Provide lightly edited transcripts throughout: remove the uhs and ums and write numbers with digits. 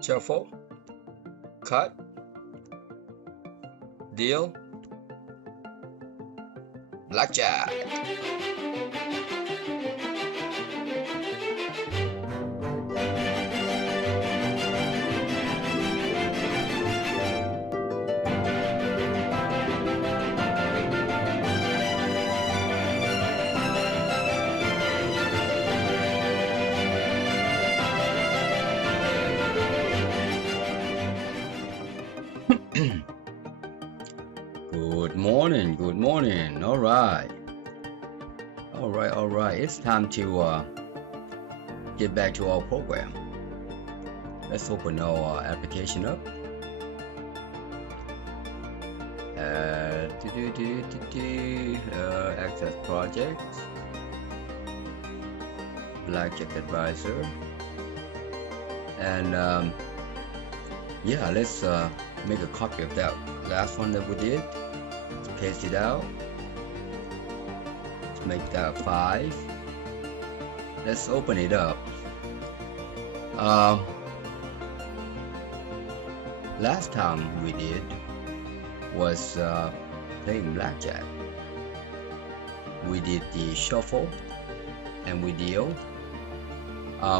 shuffle, cut, deal, blackjack. Good morning. All right. It's time to get back to our program. Let's open our application up. Access project, Blackjack advisor, and yeah, let's make a copy of that last one that we did. Let's paste it out. Let's make that 5. Let's open it up. Last time we did was playing blackjack. We did the shuffle and we deal.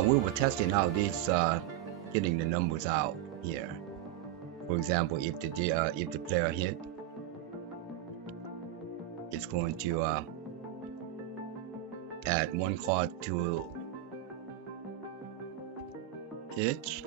We were testing out this getting the numbers out here. For example, if the player hit, it's going to add 1 card to each.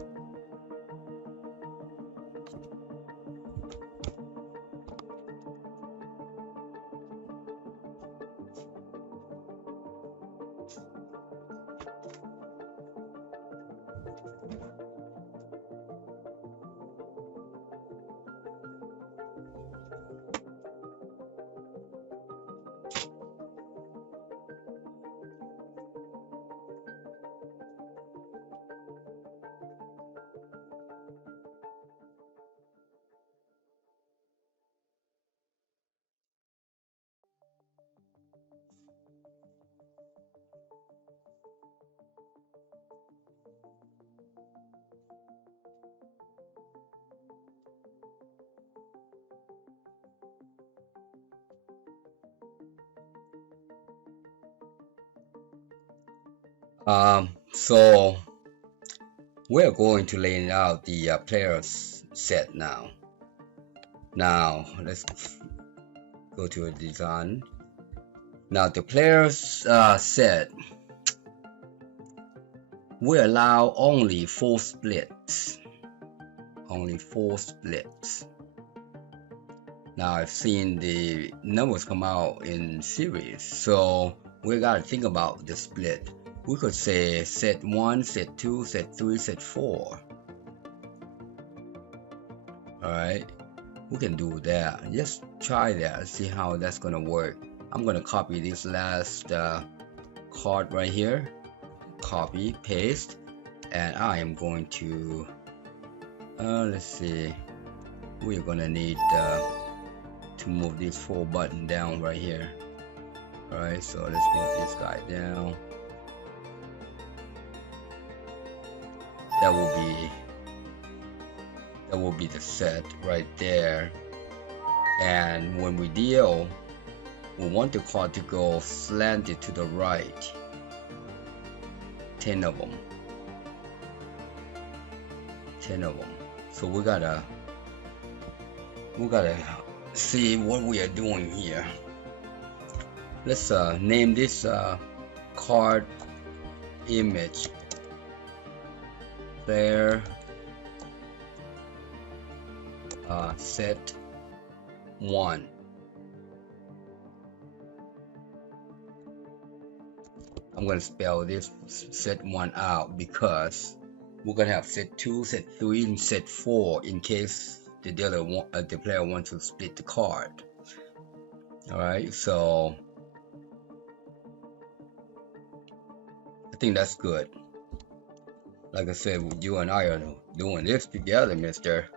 So we're going to lay out the players set now. Now let's go to a design. Now the players set, we allow only 4 splits. Only 4 splits. Now I've seen the numbers come out in series, so we gotta think about the split. We could say set 1, set 2, set 3, set 4. Alright, we can do that. Just try that, see how that's gonna work. I'm gonna copy this last card right here, copy, paste, and I am going to let's see, we're gonna need to move this 4 button down right here. Alright, so let's move this guy down. That will be the set right there. And when we deal, we want the card to go slanted to the right. 10 of them. 10 of them. So we gotta see what we are doing here. Let's name this card image player set 1. I'm gonna spell this set 1 out because we're gonna have set 2, set 3, and set 4 in case the player wants to split the card. Alright, so I think that's good. Like I said, you and I are doing this together, mister.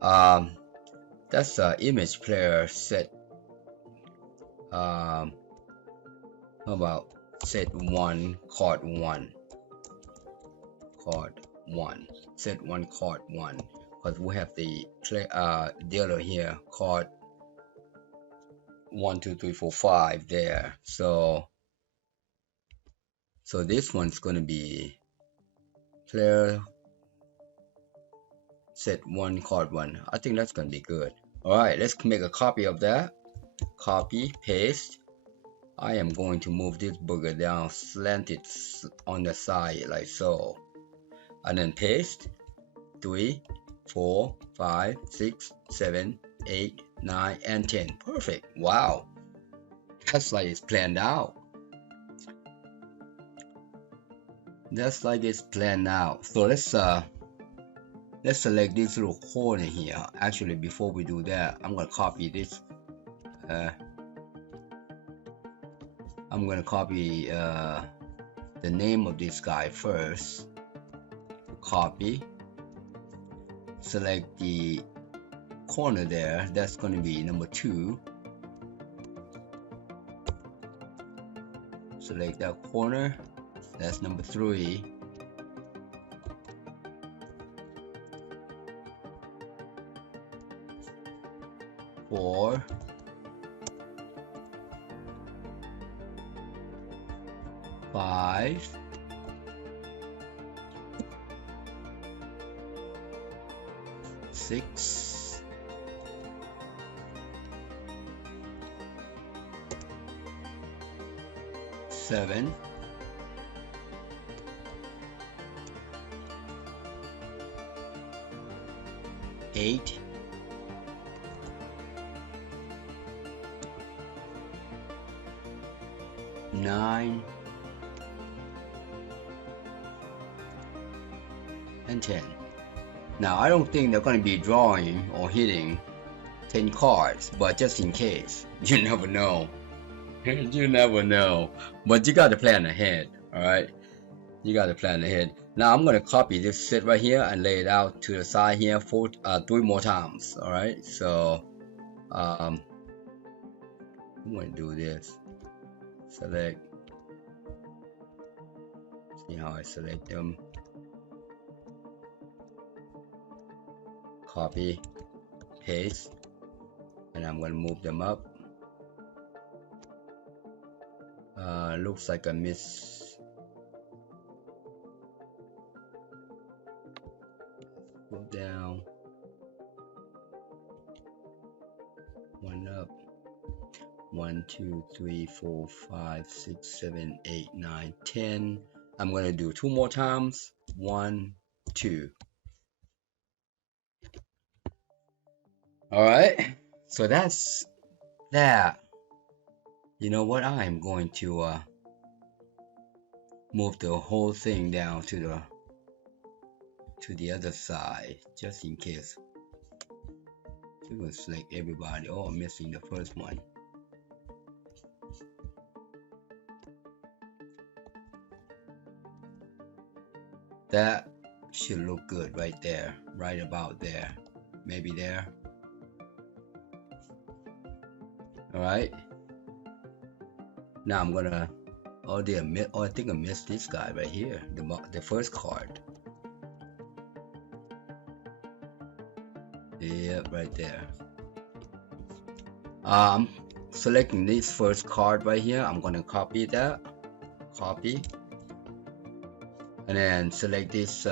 That's image player set. How about set 1, card 1. Card 1. set one chord 1 because we have the dealer here chord 1 2 3 4 5 there, so this one's going to be player set one chord 1. I think that's going to be good. Alright, let's make a copy of that. Copy, paste. I am going to move this burger down, slant it on the side like so, and then paste. 3 4 5 6 7 8 9 and 10. Perfect. Wow, that's like it's planned out. That's like it's planned out. So let's select this little corner here. Actually, before we do that, I'm gonna copy this. I'm gonna copy the name of this guy first. Copy. Select the corner there. That's gonna be number 2. Select that corner. That's number 3. Four. 5. 6. 7. 8. 9. And 10. Now I don't think they're going to be drawing or hitting 10 cards, but just in case, you never know. You never know, but you got to plan ahead. All right, you got to plan ahead. Now I'm going to copy this set right here and lay it out to the side here for 3 more times. All right, so I'm going to do this. Select. See how I select them. Copy, paste, and I'm going to move them up. Looks like I missed. Go down. 1 up. 1 2 3 4 5 6 7 8 9 10. I'm going to do 2 more times. 1 2. Alright, so that's that. You know what, I am going to move the whole thing down to the other side, just in case. We're going to select everybody. Oh, I'm missing the first one. That should look good right there, right about there, maybe there. Alright, now I'm gonna, I think I missed this guy right here, the first card. Yeah, right there. Selecting this first card right here. I'm gonna copy that, copy, and then select this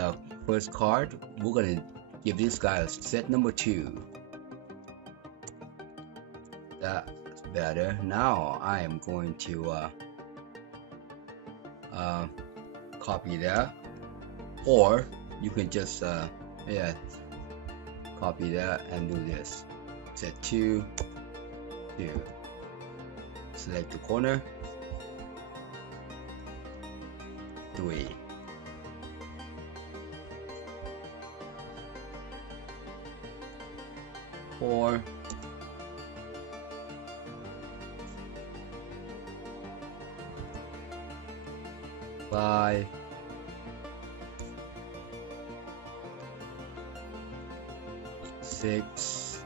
first card. We're gonna give this guy a set number 2. That's better. Now I am going to copy that, or you can just yeah, copy that and do this. Set 2, 2. Select the corner. 3. 4. 5. 6.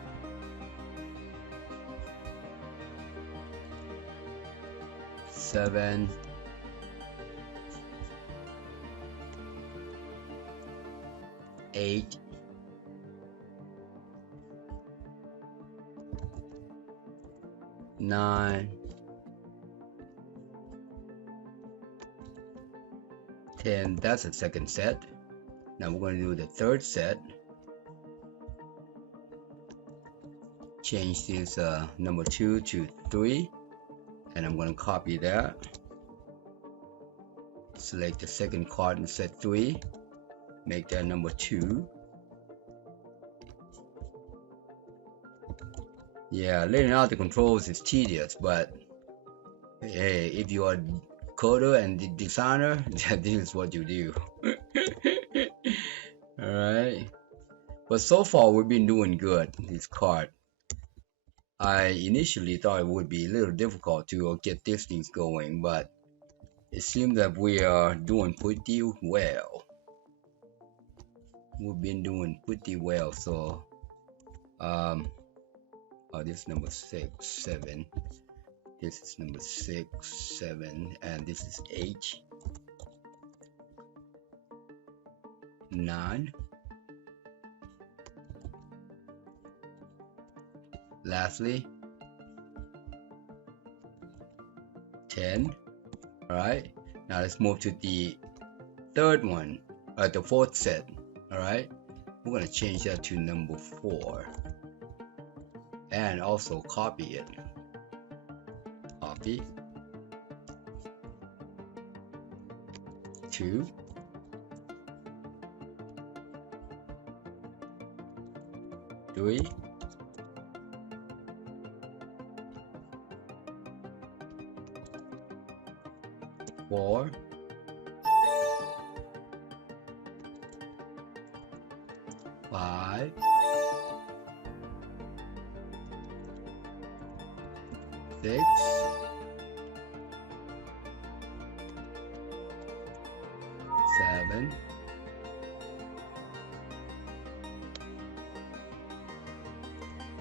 7. 8. 8, 9, 10. That's the second set. Now we're going to do the third set. Change this number 2 to 3, and I'm going to copy that. Select the second card in set 3, make that number 2. Yeah, laying out the controls is tedious, but hey, if you are a coder and designer, this is what you do. Alright, but so far we've been doing good. This card, I initially thought it would be a little difficult to get these things going, but it seems that we are doing pretty well. We've been doing pretty well. So oh, this is number 6, 7. This is number 6, 7, and this is 8, 9. Lastly, 10. Alright, now let's move to the third one, the fourth set. Alright, we're going to change that to number 4 and also copy it. Copy 2, 3, 4, 5, 6, 7,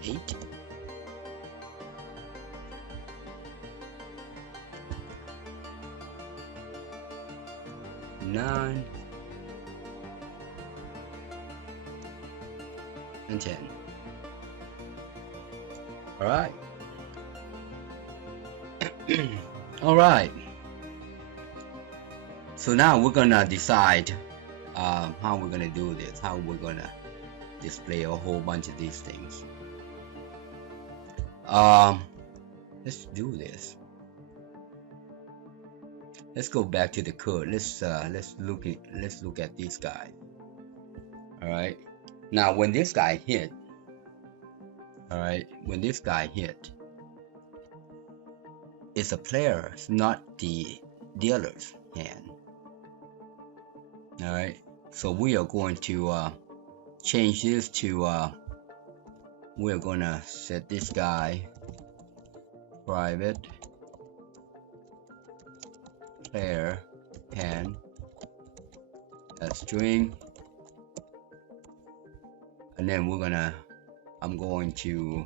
8, 9, and 10. All right. All right. So now we're gonna decide how we're gonna do this, how we're gonna display a whole bunch of these things. Let's do this. Let's go back to the code. Let's look at this guy. All right. Now when this guy hit, all right, when this guy hit, it's a player's, not the dealer's hand. All right. So we are going to change this to we're gonna set this guy private player hand a string, and then we're gonna I'm going to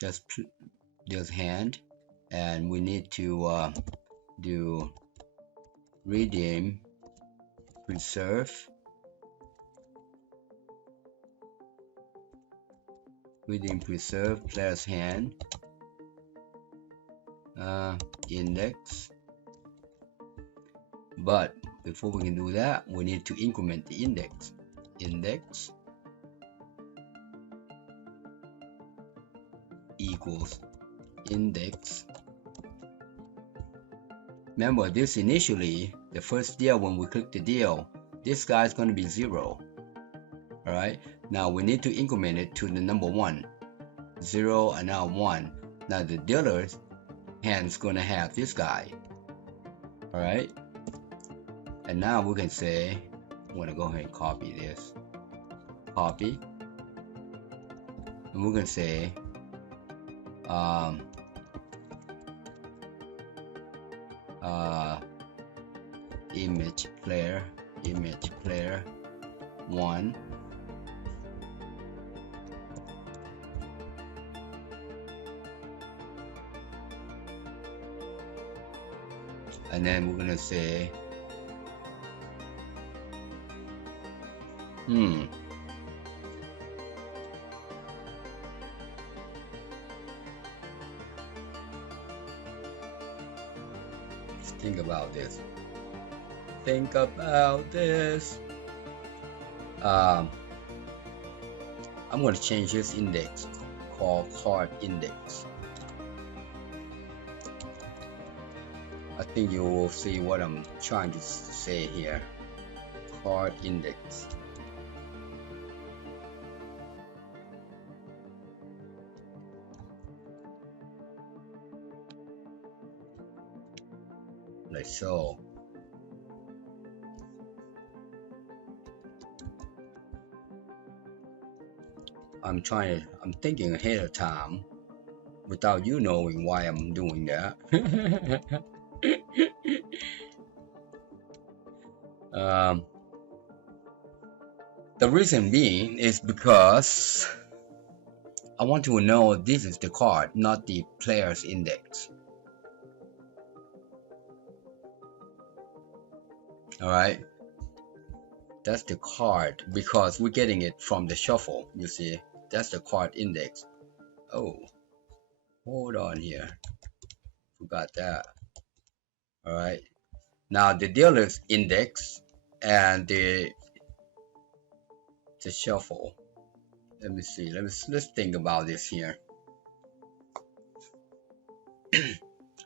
just hand, and we need to do redeem preserve player's hand index. But before we can do that, we need to increment the index equals index. Remember, this initially, the first deal, when we click the deal, this guy is going to be 0. Alright, now we need to increment it to the number 1, 0, and now 1. Now the dealer's hand is going to have this guy. Alright, and now we can say, I'm going to go ahead and copy this. Copy, and we're going to say image player 1, and then we're gonna say think about this. Think about this. I'm going to change this index called card index. I think you will see what I'm trying to say here. Card index. Like so. I'm thinking ahead of time without you knowing why I'm doing that. The reason being is because I want to know this is the card, not the player's index. Alright, that's the card because we're getting it from the shuffle. You see, that's the card index. Oh, hold on here, forgot that. Alright, now the dealer's index and the shuffle. Let me see, let's think about this here.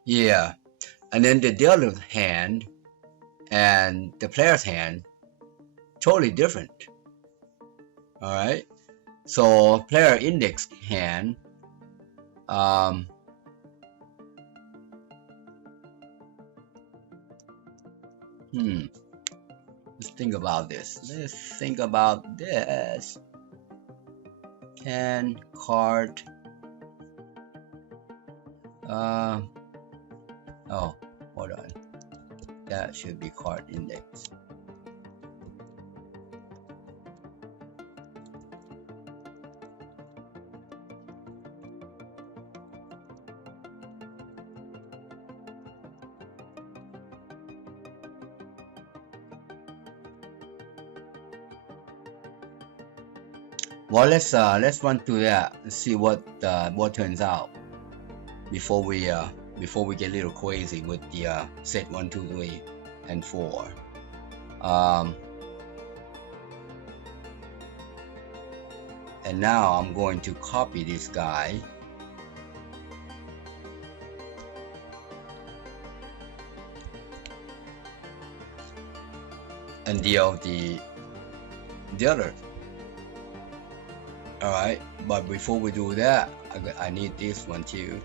Yeah, and then the dealer's hand and the player's hand totally different. All right, so player index hand let's think about this. Hand card oh, hold on, that should be card index. Well, let's run through that and see what turns out before we get a little crazy with the set 1, 2, 3, and 4. And now I'm going to copy this guy and deal the other. Alright, but before we do that, I need this one too.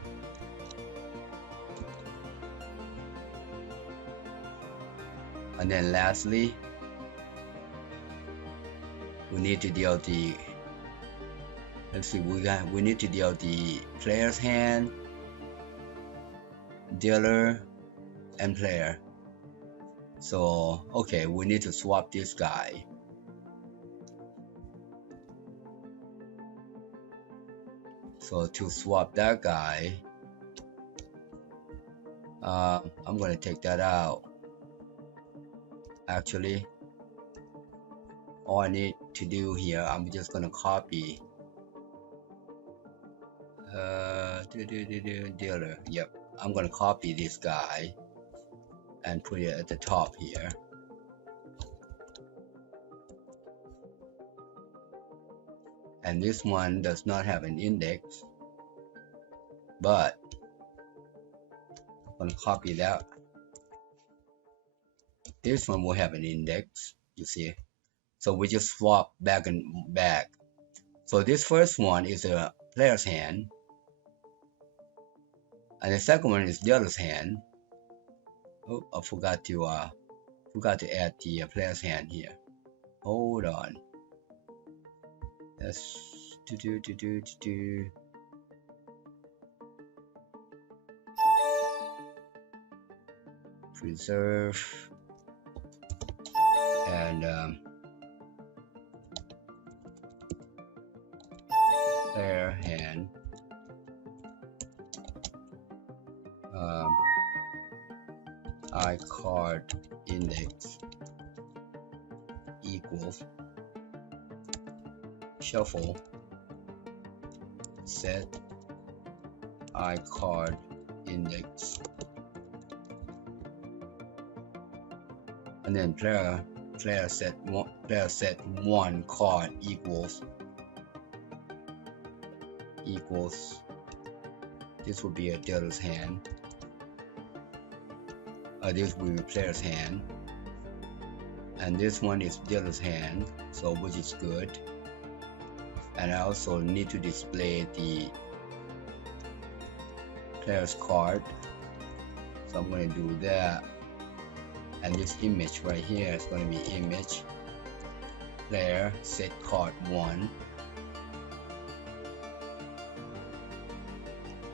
And then lastly, we need to deal the, let's see, we need to deal the player's hand, dealer, and player. So okay, we need to swap this guy. So to swap that guy, I'm gonna take that out. Actually, all I need to do here, I'm just gonna copy dealer. Yep, I'm gonna copy this guy and put it at the top here. And this one does not have an index, but I'm gonna copy that. This one will have an index, you see. So we just swap back and back. So this first one is a player's hand, and the second one is the other's hand. Oh, I forgot to add the player's hand here. Hold on. Let's do. Preserve and player hand. I card index equals shuffle set I card index, and then player set one card equals this would be a dealer's hand. This will be player's hand, and this one is dealer's hand, so which is good. And I also need to display the player's card, so I'm going to do that. And this image right here is going to be image player set card 1.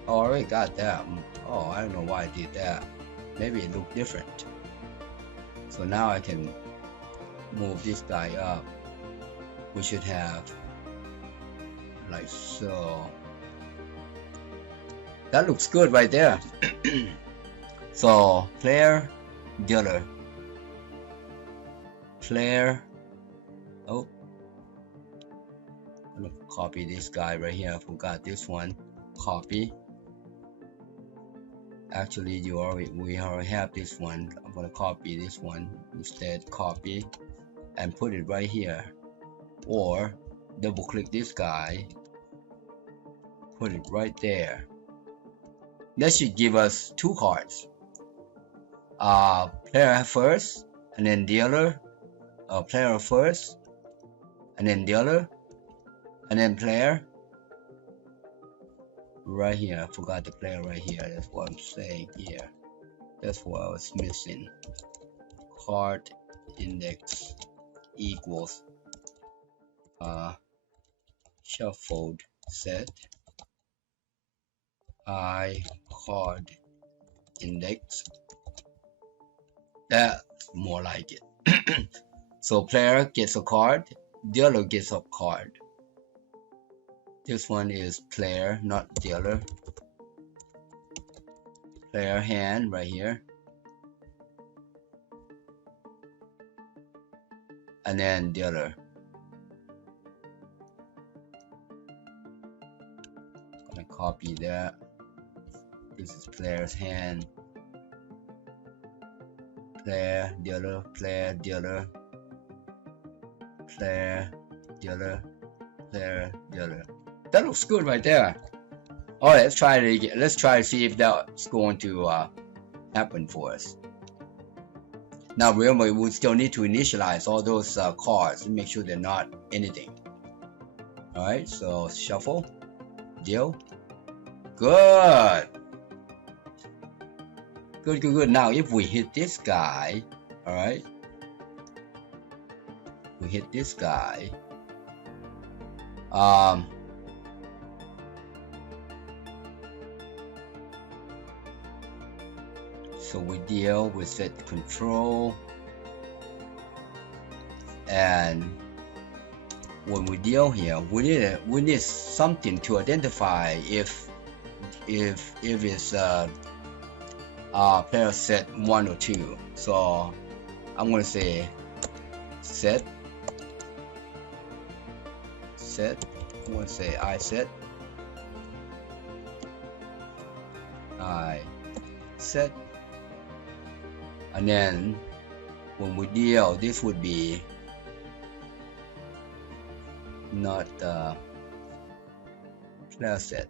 Oh, I already got that. Oh, I don't know why I did that. Maybe it looked different. So now I can move this guy up. We should have like so. That looks good right there. So player, dealer, player. Oh, I'm gonna copy this guy right here. I forgot this one. Copy. Actually, we already have this one. I'm gonna copy this one instead. Copy and put it right here, or double click this guy, put it right there. That should give us two cards. Player first, and then dealer. Player first, and then dealer, and then player. Right here, I forgot the player right here. That's what I'm saying here. That's what I was missing. Card index equals shuffled set I card index. That's more like it. So player gets a card, dealer gets a card. This one is player, not dealer. Player hand right here. And then dealer. Gonna copy that. This is player's hand. Player, dealer, player, dealer. Player, dealer, player, dealer. That looks good right there. All right, let's try it again. Let's try to see if that's going to happen for us. Now remember, we still need to initialize all those cards and make sure they're not anything. All right, so shuffle, deal. Good. Good. Now if we hit this guy, all right, we hit this guy. So we deal with set control, and when we deal here, we need something to identify if it's player set 1 or 2. So I'm gonna say set. I'm gonna say I set. And then when we deal, this would be not player set.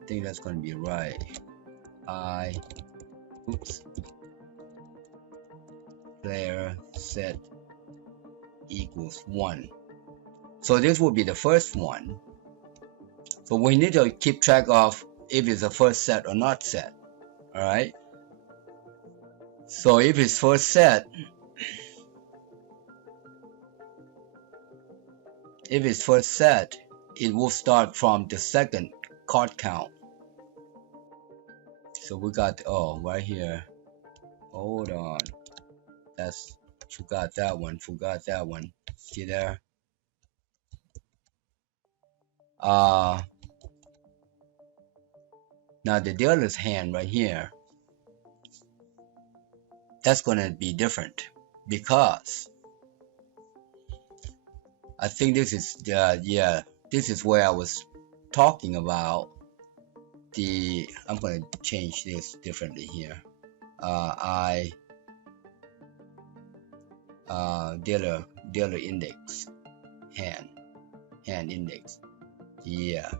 I think that's going to be right. Player set equals 1. So this will be the first one. So we need to keep track of if it's the first set or not set. All right. So if it's first set, it will start from the second card count. So we got right here. Hold on. Forgot that one. See there? now the dealer's hand right here, that's going to be different because I think this is this is where I was talking about I'm going to change this differently here. Dealer index, hand index. Yeah,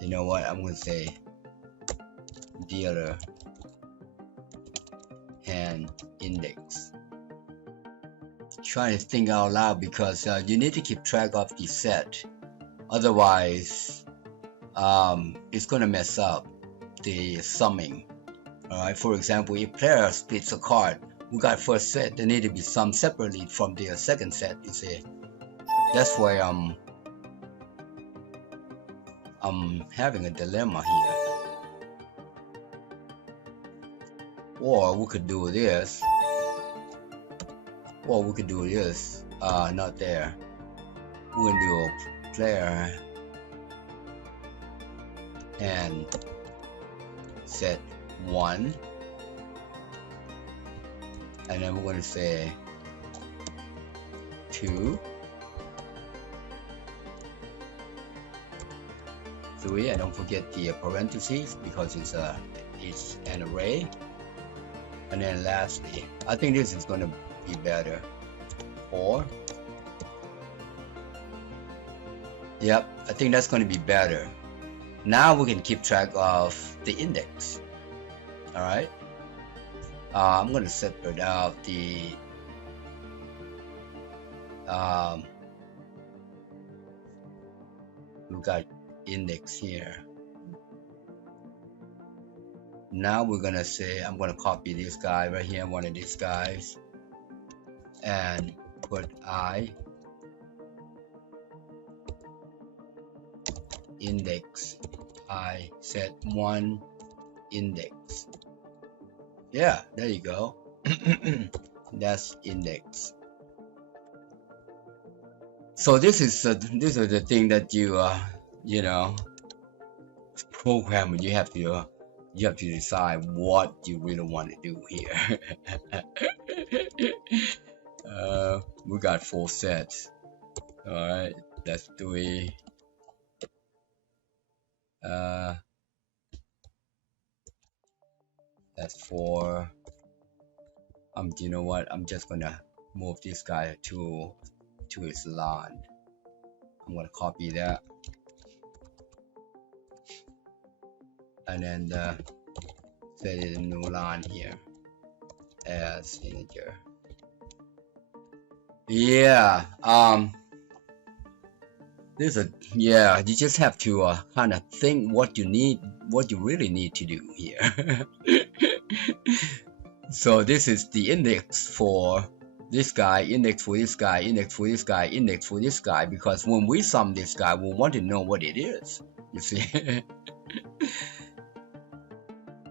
you know what, I'm going to say dealer hand index. Trying to think out loud because you need to keep track of the set, otherwise it's gonna mess up the summing. Alright, for example, if player splits a card, we got first set, they need to be summed separately from their second set, you see. That's why I'm having a dilemma here. Or we could do this. Not there. We're gonna do a player and set 1, and then we're going to say 2, 3, and don't forget the parentheses because it's an array. And then lastly, I think this is going to be better. 4. Yep, I think that's going to be better. Now we can keep track of the index. Alright, I'm going to separate out the we got index here. Now we're going to say, I'm going to copy this guy right here, one of these guys, and put index set 1 index. Yeah, there you go. That's index. So this is the thing that you know, program, you have to decide what you really want to do here. We got 4 sets. All right, that's 3. That's 4. You know what? I'm just gonna move this guy to his line. I'm gonna copy that, and then set it in a new line here as integer. Yeah. You just have to kind of think what you really need to do here. So this is the index for this guy, index for this guy, index for this guy, index for this guy, because when we sum this guy, we want to know what it is, you see.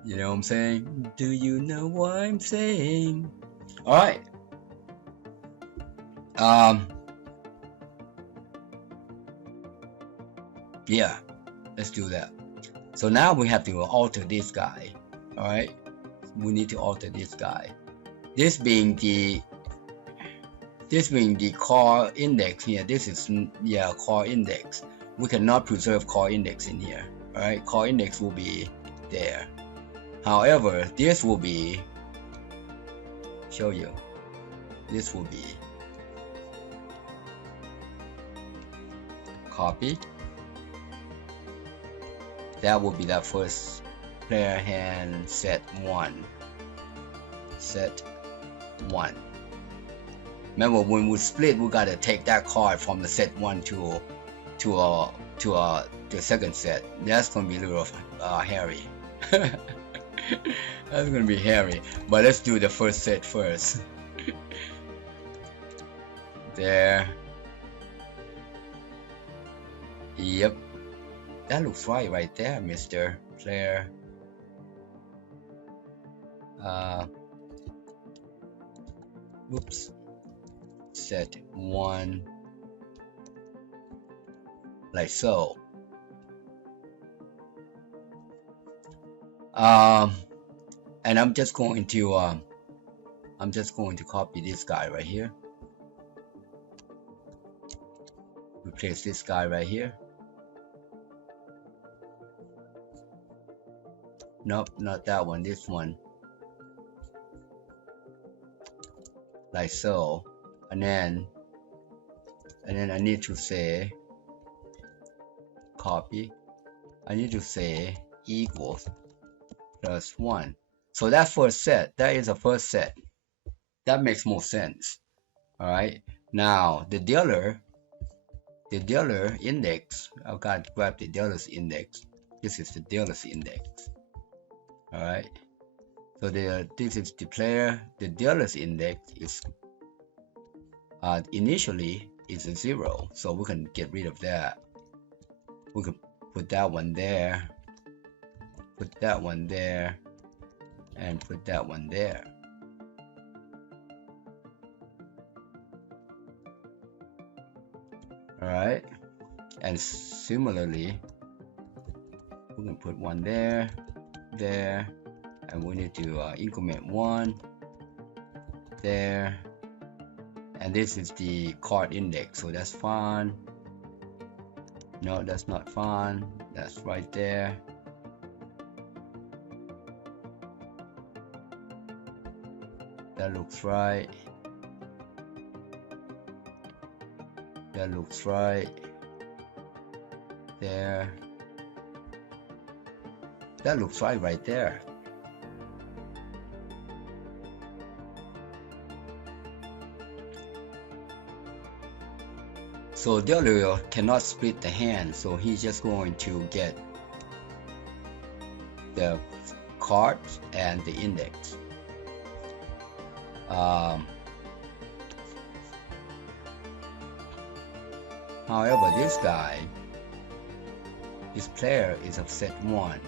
You know what I'm saying? Do you know what I'm saying? All right. Yeah, let's do that. So now we have to alter this guy. All right, we need to alter this guy. This being the core index here. This is core index. We cannot preserve core index in here. All right, core index will be there. However, this will be this will be copy. That will be that first player hand set 1. Set 1. Remember, when we split, we gotta take that card from the set 1 to the second set. That's gonna be a little hairy. That's gonna be hairy. But let's do the first set first. There. Yep. That looks right there, Mr. Player. Oops. Set 1. Like so. And I'm just going to copy this guy right here, replace this guy right here. Nope, not that one, this one, like so. And then I need to say copy, I need to say equals plus 1. So that first set, that is a first set. That makes more sense. Alright, now the dealer index, I've got to grab the dealer's index. This is the dealer's index. Alright, so this is the player. The dealer's index is initially is a 0, so we can get rid of that. We can put that one there, put that one there, and put that one there. Alright, and similarly we can put one there, there, and we need to increment 1 there, and this is the card index, so that's fine. No, that's not fine, that's right there. That looks right. That looks right there. That looks right there. So dealer cannot split the hand, so he's just going to get the cards and the index. However, this guy, this player is of set 1.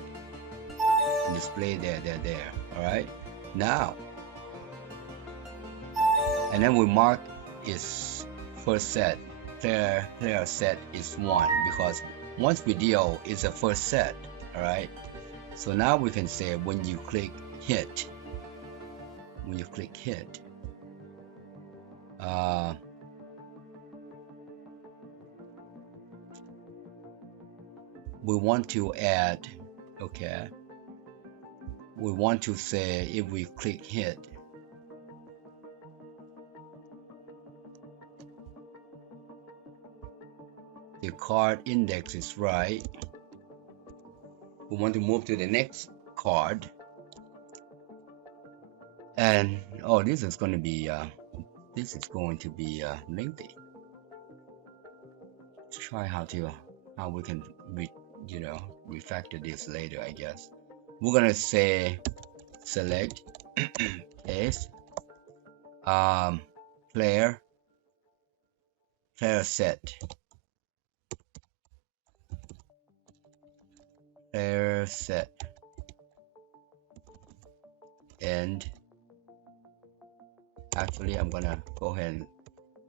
Display there. Alright, now, and then we mark its first set. Player set is 1, because once we deal is a first set. Alright, so now we can say when you click hit, we want to add, okay, we want to say if we click hit, the card index is right, we want to move to the next card, and oh, this is going to be lengthy. Let's try how we can refactor this later, I guess. We're gonna say select paste player set, and actually I'm gonna go ahead and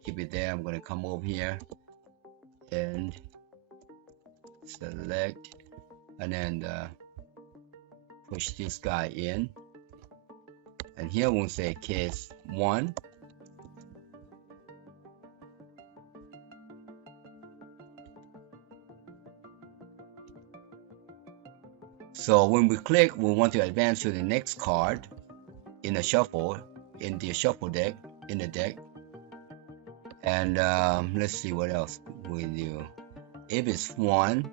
keep it there. I'm gonna come over here and select, and then push this guy in, and here we'll say case 1, so when we click, we want to advance to the next card in the shuffle, in the deck, and let's see what else we do. If it's 1,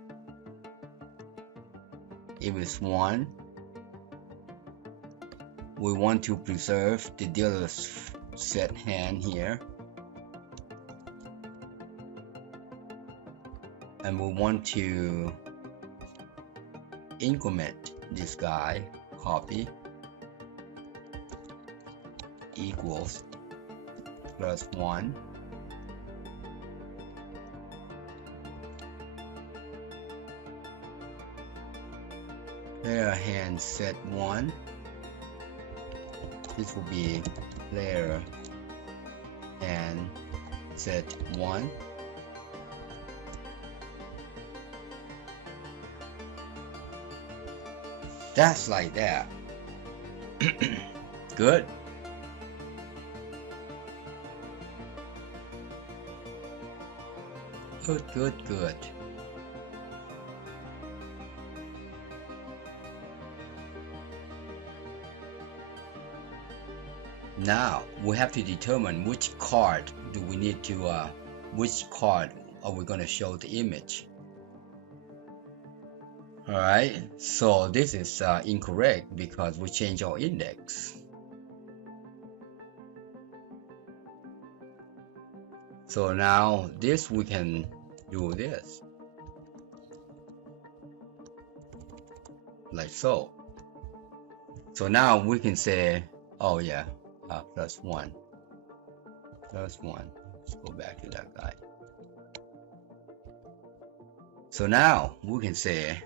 we want to preserve the dealer's set hand here, and we want to increment this guy, copy, equals plus 1, player hand set 1, this will be player hand set 1, That's like that. Good. Good. Now we have to determine which card do we need to which card are we going to show the image. Alright, so this is incorrect because we changed our index. So now this we can do this like so. So now we can say, oh yeah, +1. Let's go back to that guy. So now we can say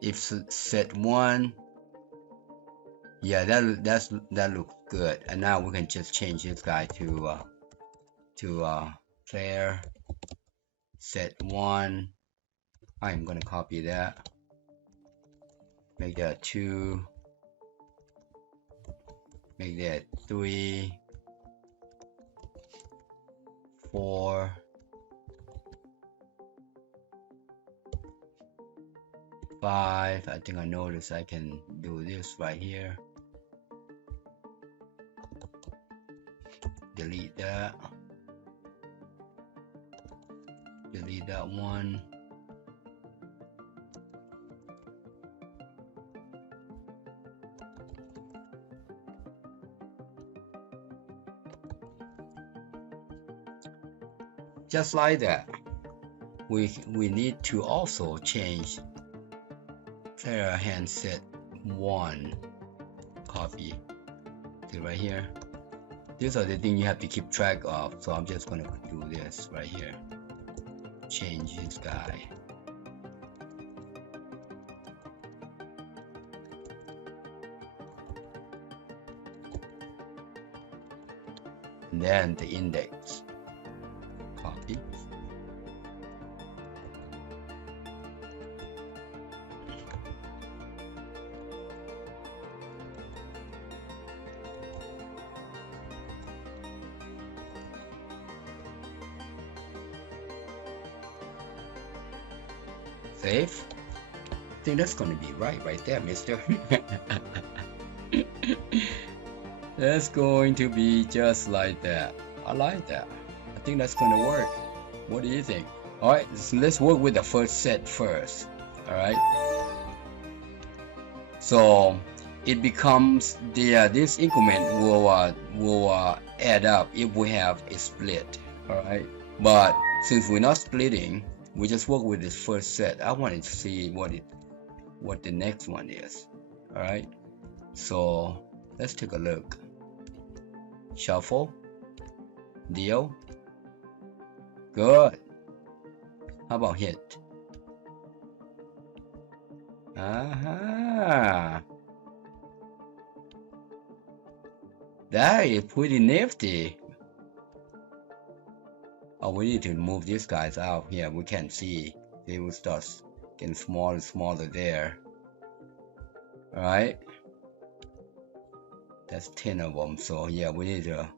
if set 1, yeah, that looks good. And now we can just change this guy to player set 1. I'm gonna copy that, make that 2, make that 3, 4, 5. I think I noticed I can do this right here. Delete that. Delete that one. Just like that. We need to also change player hand set 1. Copy it right here. These are the things you have to keep track of. So I'm just gonna do this right here. Change this guy. And then the index. Copy. Save. I think that's gonna be right there, mister. That's going to be just like that. I like that. I think that's gonna work. What do you think? Alright, so let's work with the first set first. Alright. So it becomes this increment will add up if we have a split. Alright. But since we're not splitting, we just work with this first set. I wanted to see what the next one is. Alright. So let's take a look. Shuffle. Deal. Good. How about hit? That is pretty nifty. Oh, we need to move these guys out here. We can't see. They will start getting smaller and smaller there. Alright. That's 10 of them. So yeah, we need to.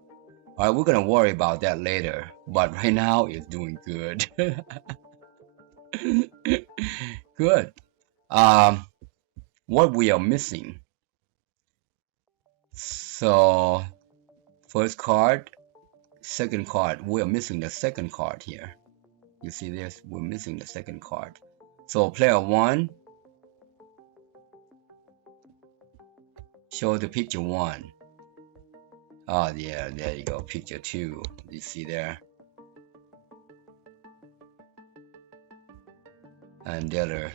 Alright, we're gonna worry about that later. But right now it's doing good. Good. What we are missing. So first card, second card. We are missing the second card here. You see this? We're missing the second card. So player 1. Show the picture 1. Oh yeah, there you go. Picture 2. You see there? And the other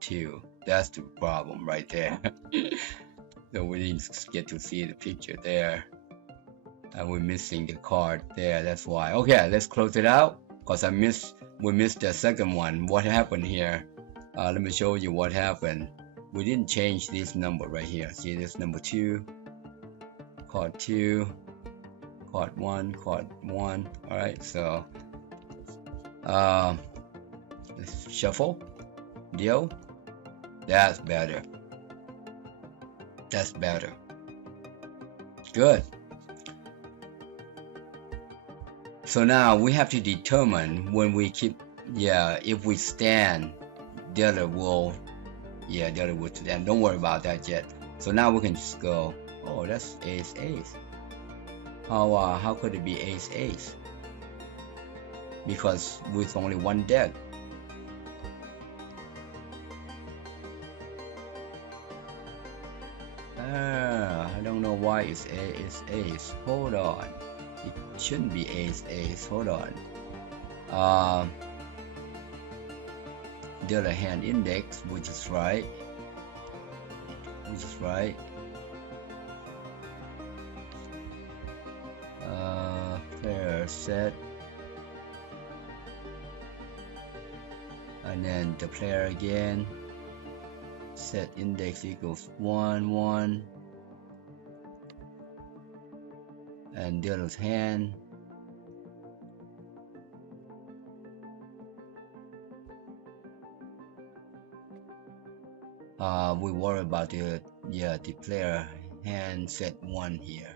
2. That's the problem right there. So we need to get to see the picture there. And we're missing the card there. That's why. Okay, let's close it out. Because we missed the second one. What happened here? Let me show you what happened. We didn't change this number right here. See this number 2, card 2, card 1, card 1. Alright, so Let's shuffle, deal. That's better. That's better. Good. So now we have to determine when we keep, if we stand, the other will stand. Don't worry about that yet. So now we can just go, oh, that's ace. How could it be ace? Because with only one deck. I don't know why it's ace. Hold on. It shouldn't be ace. Hold on. The other hand index, which is right. Player set. And then the player again. Set index equals 1. And the other's hand. We worry about the player hand set 1 here.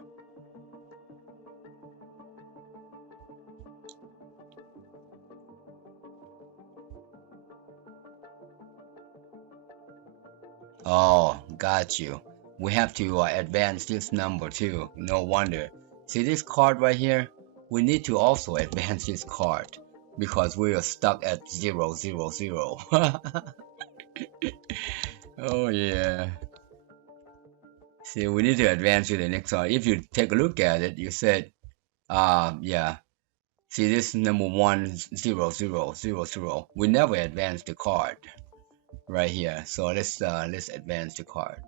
Oh, got you. We have to advance this number too. No wonder. See this card right here? We need to also advance this card because we are stuck at 0, 0, 0. Oh yeah. See, we need to advance to the next one. If you take a look at it, you said, see this number 1, 0, 0, 0, 0. We never advance the card right here. So let's advance the card.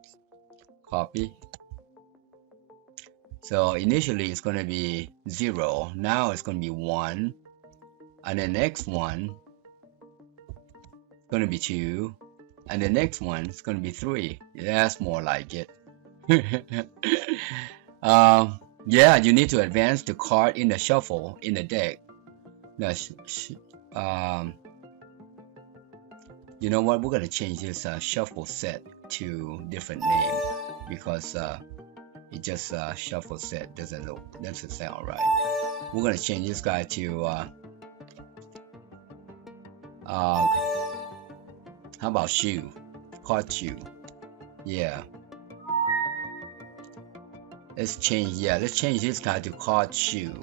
Copy. So initially it's gonna be 0. Now it's gonna be 1, and the next one is gonna be 2, and the next one is gonna be 3. That's more like it. You need to advance the card in the shuffle in the deck. Now, you know what? We're gonna change this shuffle set to different name because it just shuffle set doesn't sound right. We're gonna change this guy to how about shoe? Card shoe. Yeah. Let's change this guy to card shoe.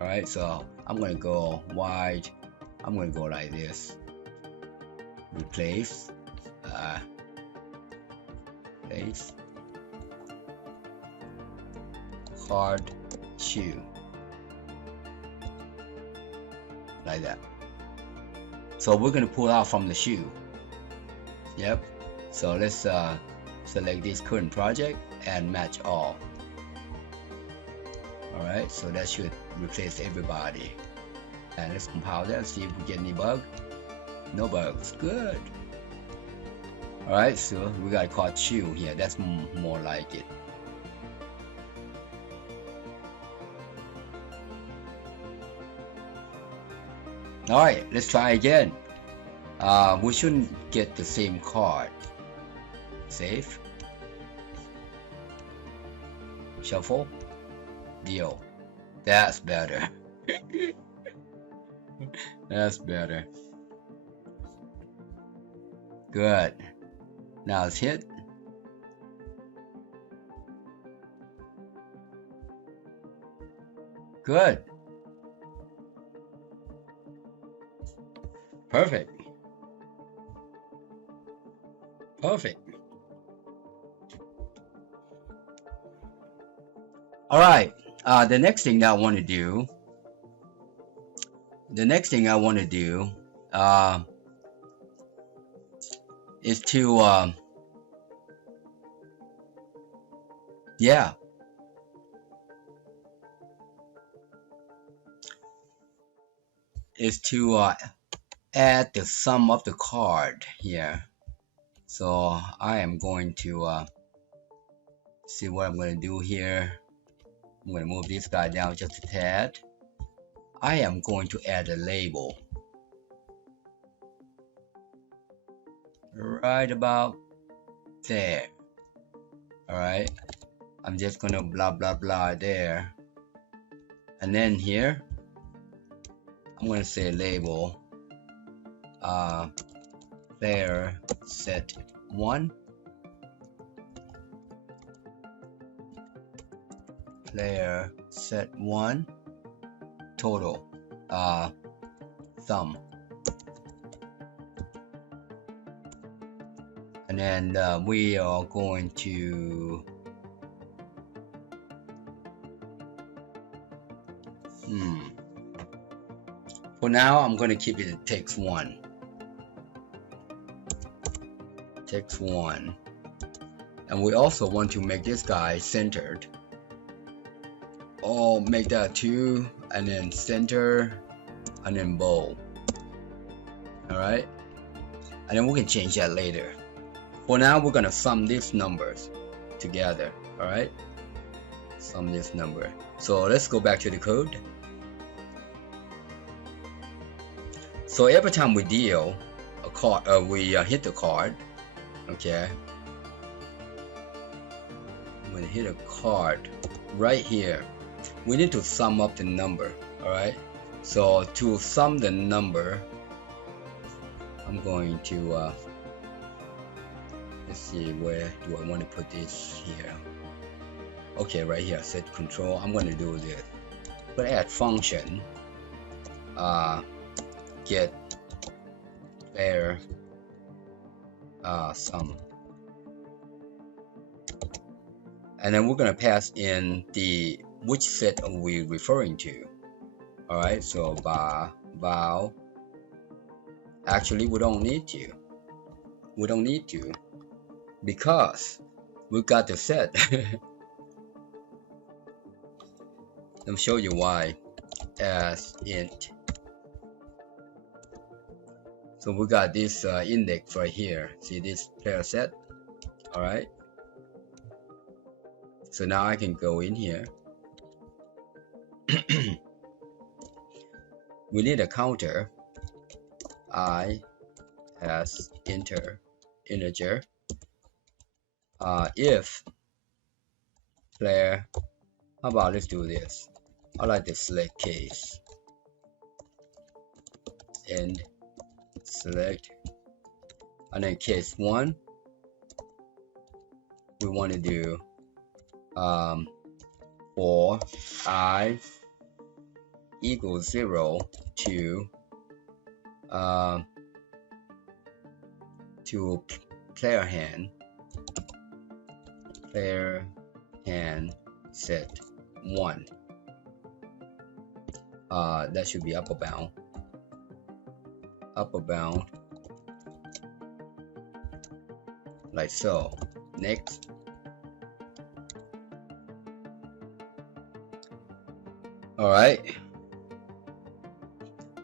Alright, so I'm gonna go wide. I'm gonna go like this. Replace place card shoe, like that. So we're gonna pull out from the shoe. Yep. So let's select this current project and match all. Alright, so that should replace everybody. And let's compile that and see if we get any bug. No bugs. Good. Alright, so we got card shoe here. That's more like it. Alright, let's try again. We shouldn't get the same card. Save. Shuffle. Deal. That's better. That's better. Good. Now let's hit. Good. Perfect. Perfect. All right. The next thing that I want to do. Is to add the sum of the card here. So I am going to see what I'm going to do here. I'm going to move this guy down just a tad. I am going to add a label. right about there. All right, I'm just gonna blah blah blah there, and then here I'm gonna say label player set 1, player set 1 total sum, and then we are going to for now I'm going to keep it text 1, and we also want to make this guy centered, or make that 2 and then center and then bold. All right, and then we can change that later. For now we're gonna sum these numbers together. All right, sum this number. So let's go back to the code. So every time we deal a card, we hit the card. Okay, when we hit a card right here, we need to sum up the number. All right, so to sum the number, I'm going to let's see, where do I want to put this here? Okay, right here, set control. I'm going to do this. I'm going to add function get player sum, and then we're going to pass in the which set are we referring to. All right, so val. Actually, we don't need to because we got the set. Let me show you why. As int, so we got this index right here. See this player set? All right, so now I can go in here. We need a counter I as integer. If player, how about let's do this. I like the select case and select, and then case 1 we want to do for I equals 0 to player hand set 1. That should be upper bound, like so. Next, all right,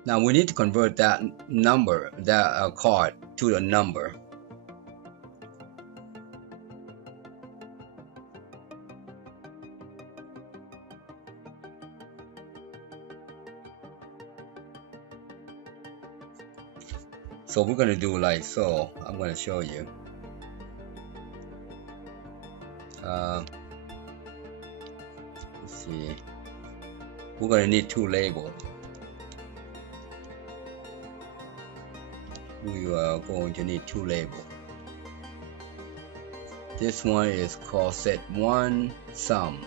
now we need to convert that number, that card, to the number. So we're gonna do like so. I'm gonna show you. Let's see. We're gonna need 2 labels. We are going to need 2 labels. This one is called set 1 sum.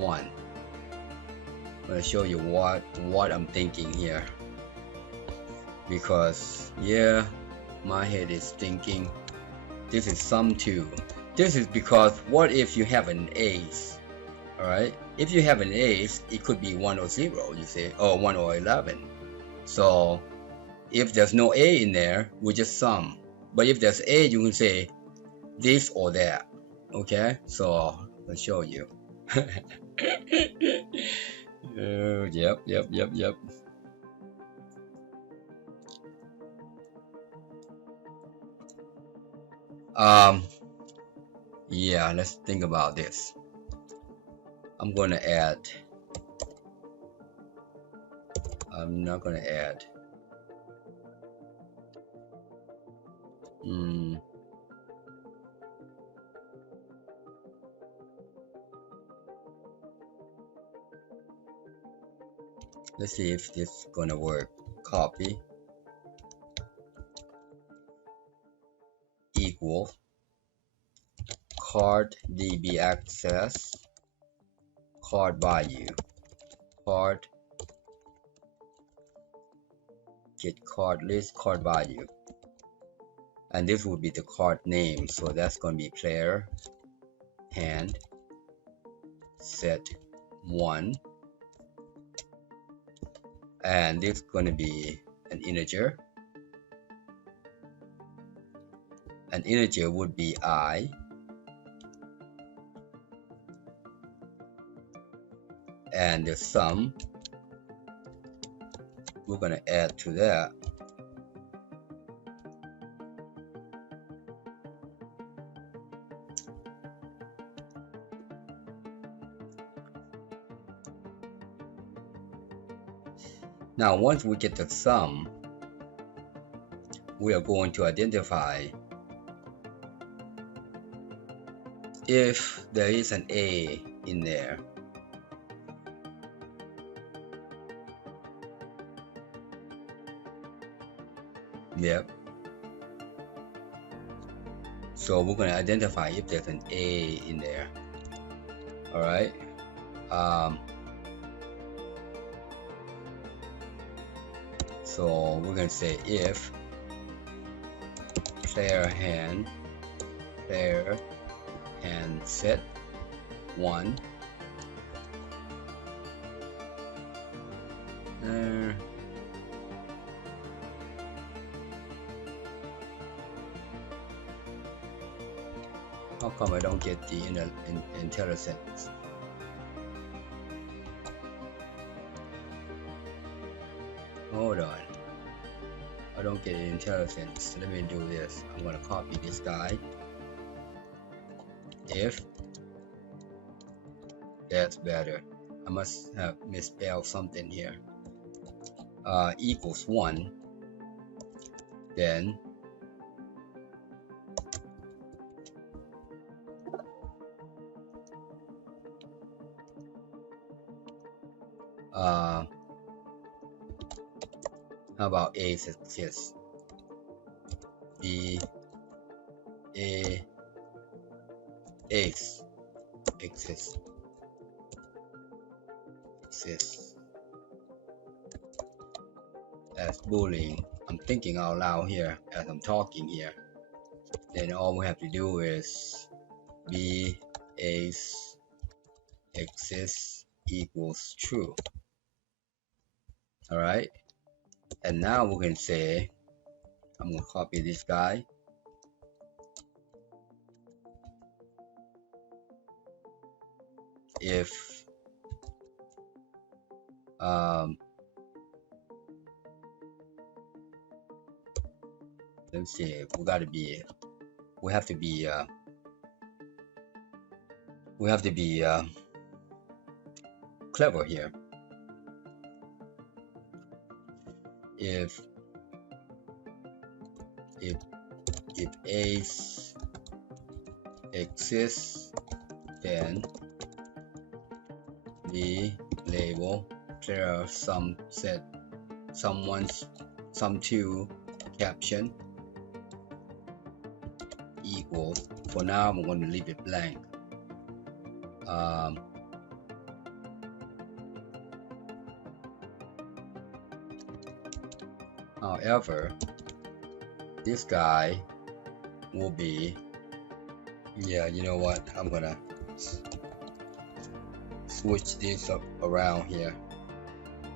I'm gonna show you what I'm thinking here, because yeah, my head is thinking this is sum 2. This is because what if you have an ace? All right, if you have an ace, it could be 1 or 0, you say, or 1 or 11. So if there's no a in there, we just sum. But if there's a, you can say this or that. Okay, so I'll show you. Yep. Yeah, let's think about this. I'm going to add I'm not gonna add. Let's see if this is gonna work. Copy equal card db access card value card get card list card value, and this would be the card name, so that's going to be player hand set 1, and this is going to be an integer. An integer would be I, and the sum we're going to add to that. Now once we get the sum, we are going to identify if there is an A in there. Yep. So we're going to identify if there's an A in there. Alright. So we're going to say if player hand set 1, how come I don't get the IntelliSense? Hold on, I don't get IntelliSense. Let me do this. I'm gonna copy this guy. If that's better, I must have misspelled something here. Equals 1, then how about A exists? B A Ace exists. As Boolean. I'm thinking out loud here as I'm talking here. Then all we have to do is B Ace exists equals true. Alright. And now we can say, I'm going to copy this guy. If let's see, we have to be clever here. If Ace exists, then the label player sum set sum 2 caption equals. For now, I'm going to leave it blank. However, this guy will be, yeah, you know what, I'm gonna switch this up around here.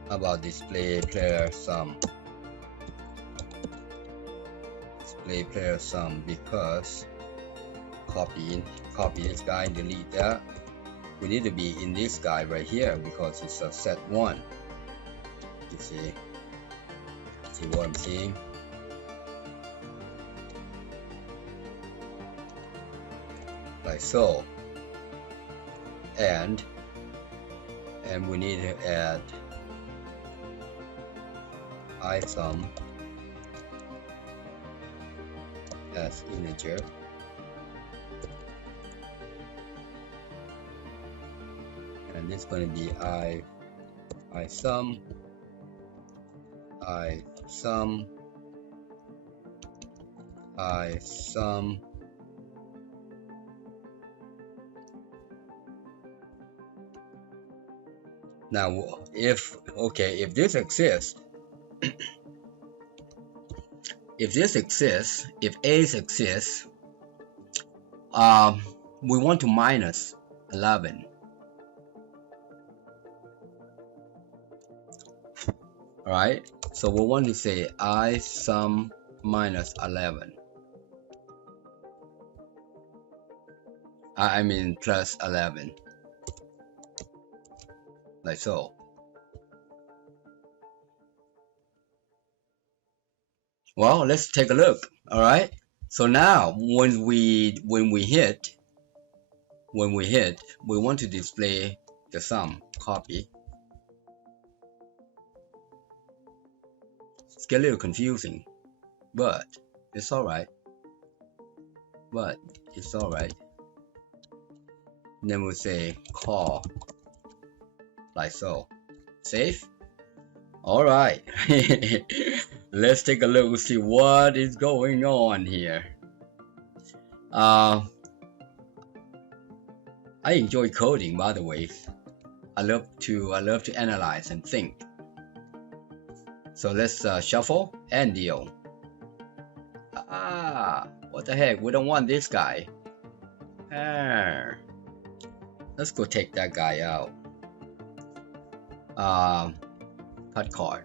How about display player sum? Display player sum, because copy this guy, delete that. We need to be in this guy right here because it's a set 1. You see what I'm seeing? Like so. And we need to add I sum as integer, and this is going to be I sum now if this exists if age exists, we want to minus 11. Alright, so we want to say I sum minus 11. I mean plus 11, like so. Well, let's take a look. All right, so now when we hit, we want to display the sum. Copy. It's a little confusing, but it's all right. Then we'll say call, like so. Save. All right. Let's take a look and see what is going on here. I enjoy coding, by the way. I love to analyze and think. So let's shuffle and deal. What the heck? We don't want this guy. Let's go take that guy out. Cut card.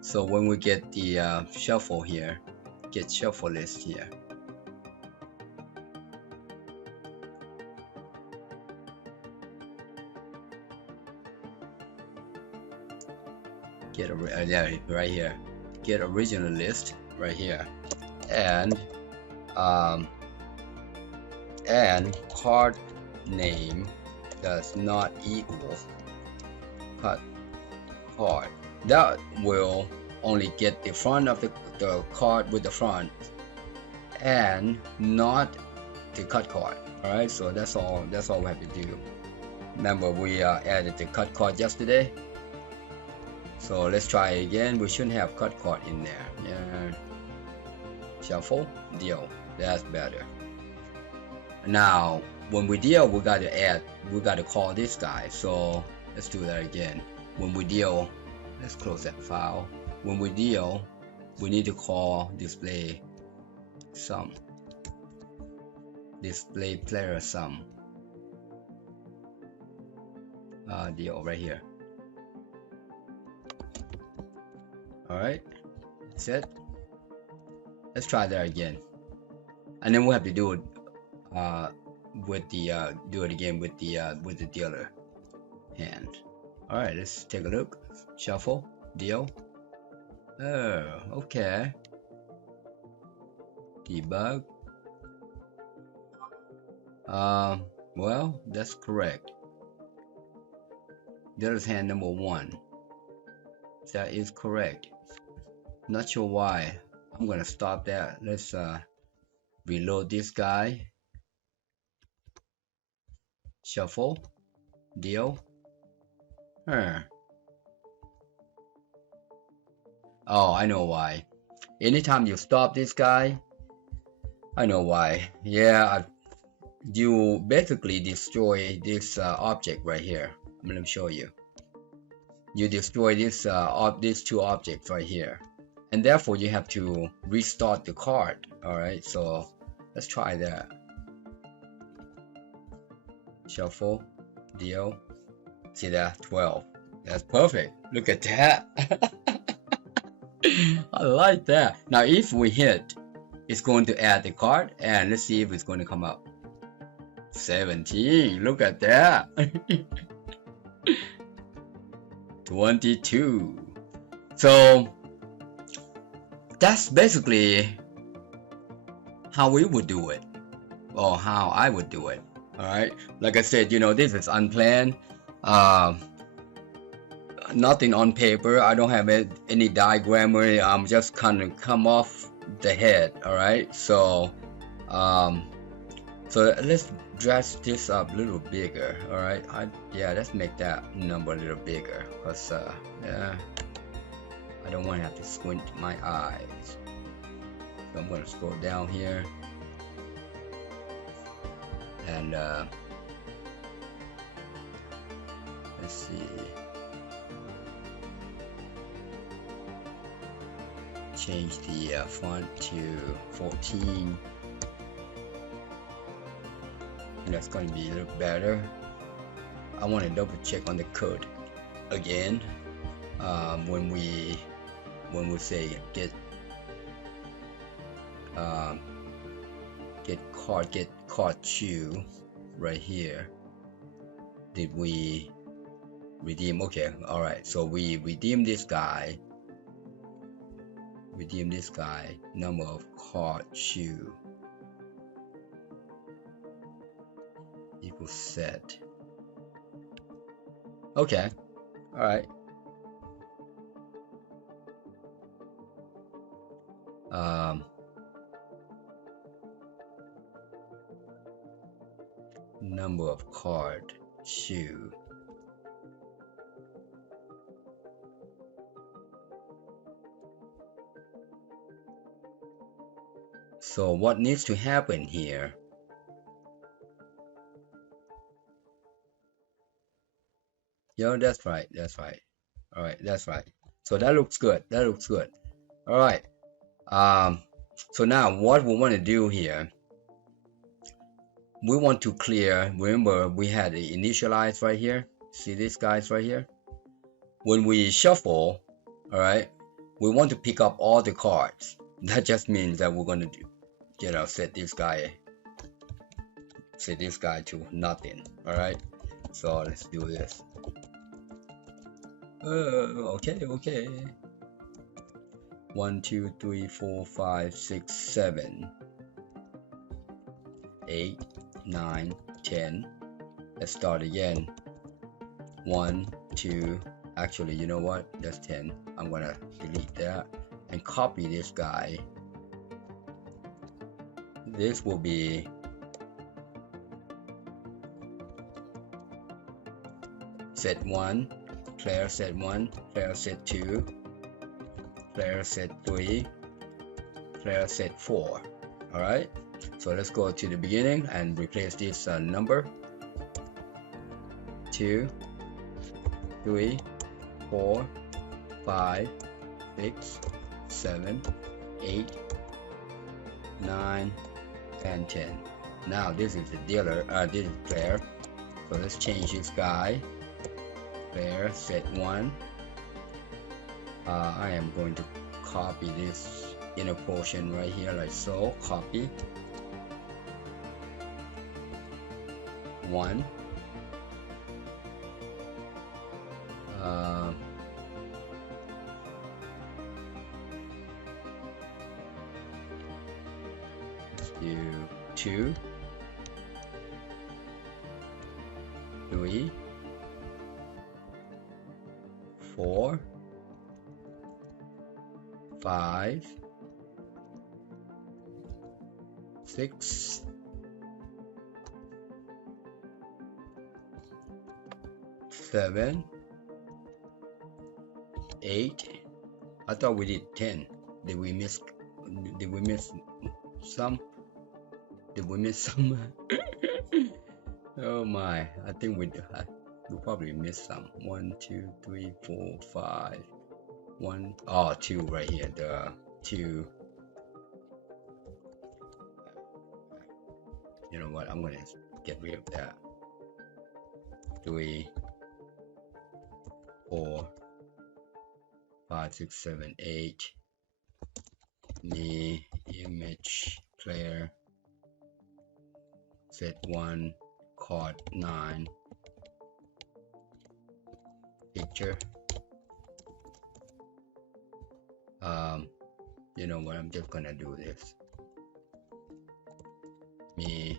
So when we get the shuffle here, get shuffle list here. Get right here. Get original list right here, and card name does not equal cut card. That will only get the front of the card with the front and not the cut card. Alright, so that's all we have to do. Remember, we added the cut card yesterday, so let's try again. We shouldn't have cut card in there. Yeah. Shuffle, deal. That's better. Now when we deal, we got to call this guy. So let's do that again. When we deal, let's close that file. When we deal, we need to call display sum, display player sum. Deal right here. Alright, that's it. Let's try that again, and then we'll have to do it again with the dealer hand. Alright, let's take a look. Shuffle, deal. Oh, okay. Debug. Well, that's correct. Dealer's hand number 1. That is correct. Not sure why. I'm gonna stop that. Let's reload this guy. Shuffle, deal. Oh, I know why. Anytime you stop this guy, I know why. Yeah, you basically destroy this object right here. Let me show you. You destroy this these two objects right here, and therefore you have to restart the card. Alright, so let's try that. Shuffle, deal. See that? 12. That's perfect. Look at that. I like that. Now if we hit, it's going to add the card, and let's see if it's going to come up. 17. Look at that. 22. So that's basically how we would do it, or how I would do it. Alright, like I said, you know, this is unplanned. nothing on paper. I don't have any diagram or anything. I'm just kind of come off the head. All right. So let's dress this up a little bigger. All right. Yeah, let's make that number a little bigger because yeah, I don't want to have to squint my eyes. So I'm going to scroll down here and let's see. Change the font to 14. That's going to be a little better. I want to double check on the code again. When we say get card shoe right here, did we redeem? Okay, all right, so we redeem this guy, number of card shoe equals set. Okay, all right. Number of card shoe. So what needs to happen here? Yeah, that's right. All right, that's right. So that looks good. All right. So now what we want to do here, we want to clear. Remember, we had the initialize right here. See these guys right here? When we shuffle, all right, we want to pick up all the cards. That just means that we're going to do, set this guy to nothing. All right, so let's do this. Okay. 1 2 3 4 5 6 7 8 9 10. Let's start again. 1 2. Actually, you know what? That's 10. I'm gonna delete that and copy this guy. This will be set 1, player set 1, player set 2, player set 3, player set 4. All right, so let's go to the beginning and replace this number. 2 3 4 5 6 7 8 9 and 10. Now this is the dealer, this is player. So let's change this guy. Player set 1. I am going to copy this inner portion right here, like so. Copy 1. Let's do 2 3 4 5 6 7 8. I thought we did 10. Did we miss some? Oh my, I think we probably missed some. 1 2 3 4 5 1. Oh, 2 right here. The 2. You know what? I'm gonna get rid of that. 3 4 5 6 7 8. The image player set 1 card 9 picture. You know what, I'm just gonna do this. Me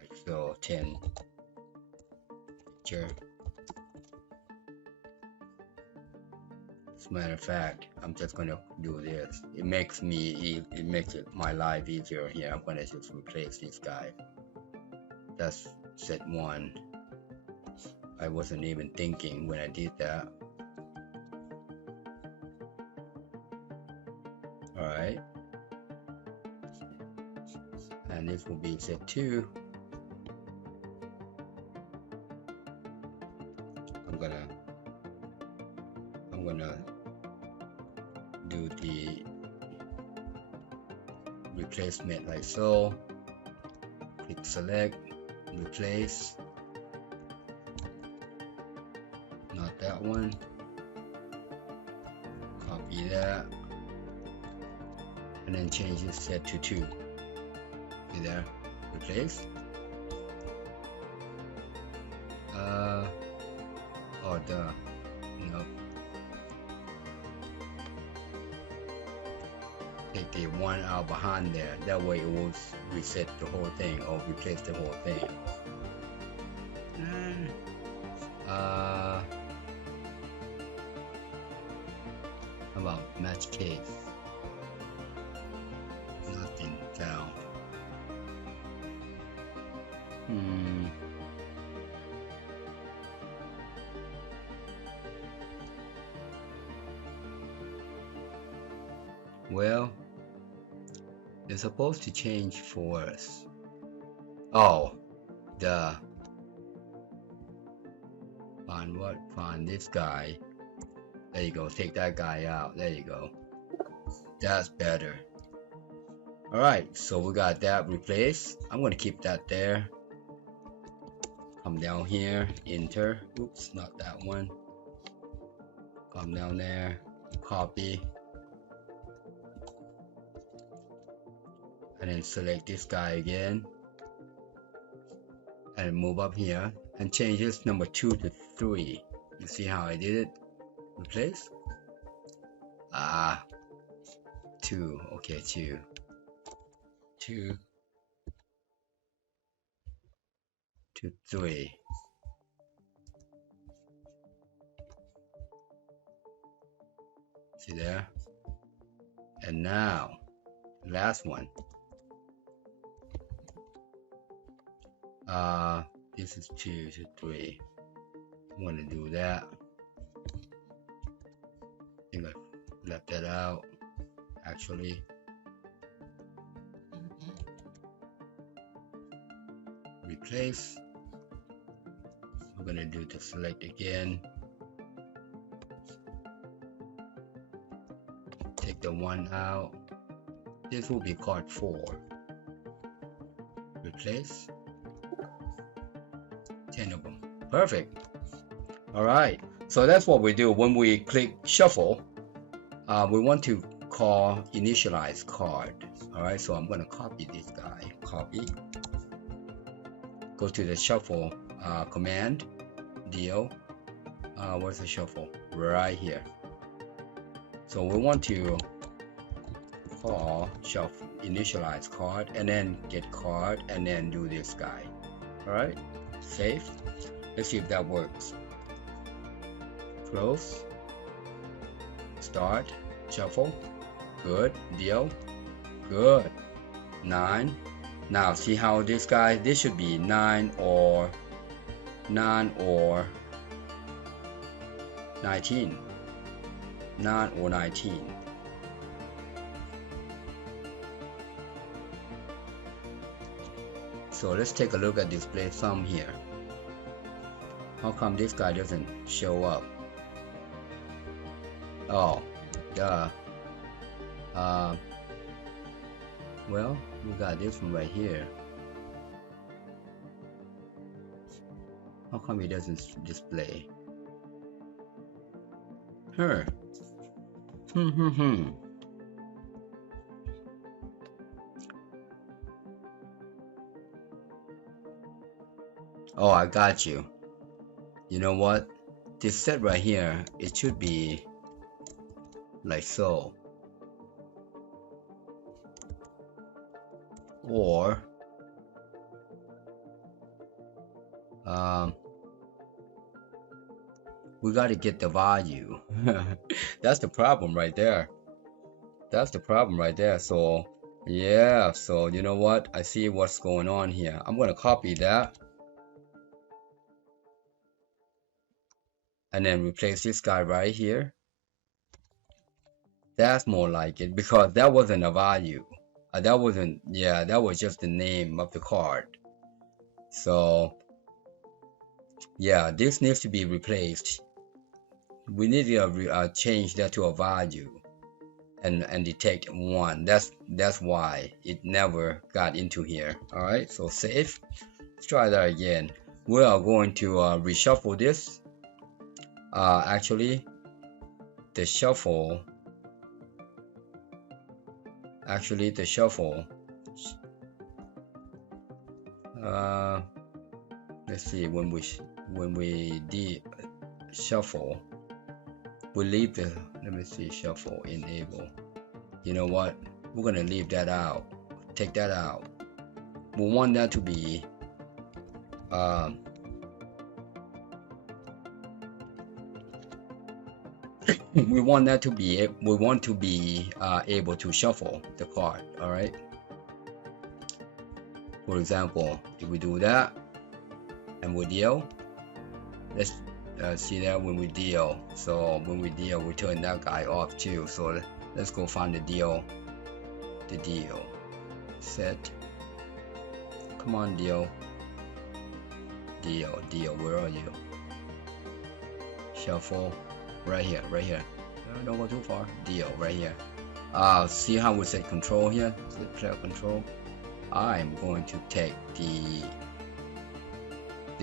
like so 10 picture As a matter of fact, I'm just gonna do this. It makes my life easier here. I'm gonna just replace this guy. That's set 1. I wasn't even thinking when I did that. Alright. And this will be set 2. I'm gonna do the replacement like so. Click select, replace. Not that one. Copy that. And then change this set to 2. See there? Replace. Oh duh. Nope. Take the 1 out behind there. That way it will reset the whole thing or replace the whole thing. How about match case? Nothing found. Well, they're supposed to change for us. Oh, duh. Find what? Find this guy. There you go. Take that guy out. There you go. That's better. Alright, so we got that replaced. I'm gonna keep that there. Come down here, enter. Oops, not that one. Come down there, copy. And then select this guy again. And move up here and change this number 2 to 3. You see how I did it? Replace? 2. Okay, 2. 2 to 3. See there? And now, last one. This is 2 to 3. I'm gonna do that. I think I left that out actually. Replace. I'm gonna do the select again. Take the 1 out. This will be card 4. Replace. 10 of them. Perfect. Alright, so that's what we do when we click shuffle. We want to call initialize card. Alright, so I'm going to copy this guy. Copy. Go to the shuffle command. Deal. Where's the shuffle? Right here. So we want to call shuffle initialize card and then get card and then do this guy. Alright, save. Let's see if that works. Close. Start. Shuffle. Good. Deal. Good. 9. Now see how this guy, this should be 9 or 19. 9 or 19. So let's take a look at display sum here. How come this guy doesn't show up? Oh, duh. Well, we got this one right here. How come it doesn't display? Huh. Oh, I got you. You know what? This set right here, it should be like so. Or we got to get the value. That's the problem right there. That's the problem right there. So yeah, so you know what, I see what's going on here. I'm going to copy that and then replace this guy right here. That's more like it, because that wasn't a value. That wasn't, yeah, that was just the name of the card. So yeah, this needs to be replaced. We need to change that to a value and detect 1. That's why it never got into here. All right, so save. Let's try that again. We are going to reshuffle this. Actually the shuffle let's see, when we shuffle, we leave the, let me see, shuffle enable. You know what, we're gonna leave that out, take that out. We want that to be we want to be able to shuffle the card. All right, for example, if we do that and we deal, let's see that when we deal. So when we deal, we turn that guy off too. So let's go find the deal set. Come on, deal, where are you? Shuffle right here. Don't go too far. Deal right here. See how we set control here? Set player control. I'm going to take the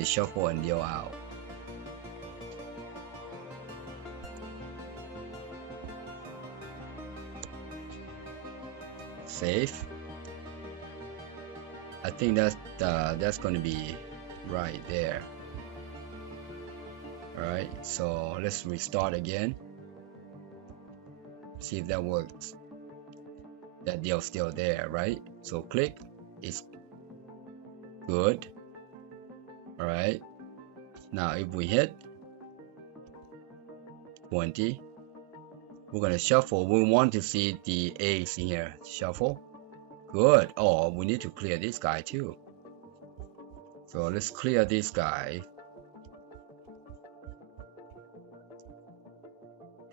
shuffle and deal out. Save. I think that's going to be right there. Alright, so let's restart again. See if that works. That deal's still there, right? So click, it's good. Alright, now if we hit 20, we're gonna shuffle. We want to see the ace in here. Shuffle. Good. Oh, we need to clear this guy too. So let's clear this guy.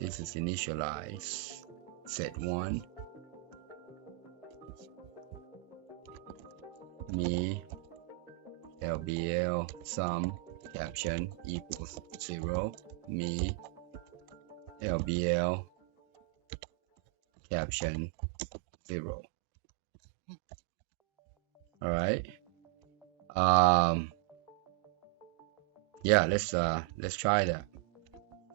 This is initialize. Set 1. Me LBL sum caption equals 0. Me LBL caption 0. All right. Yeah, let's try that.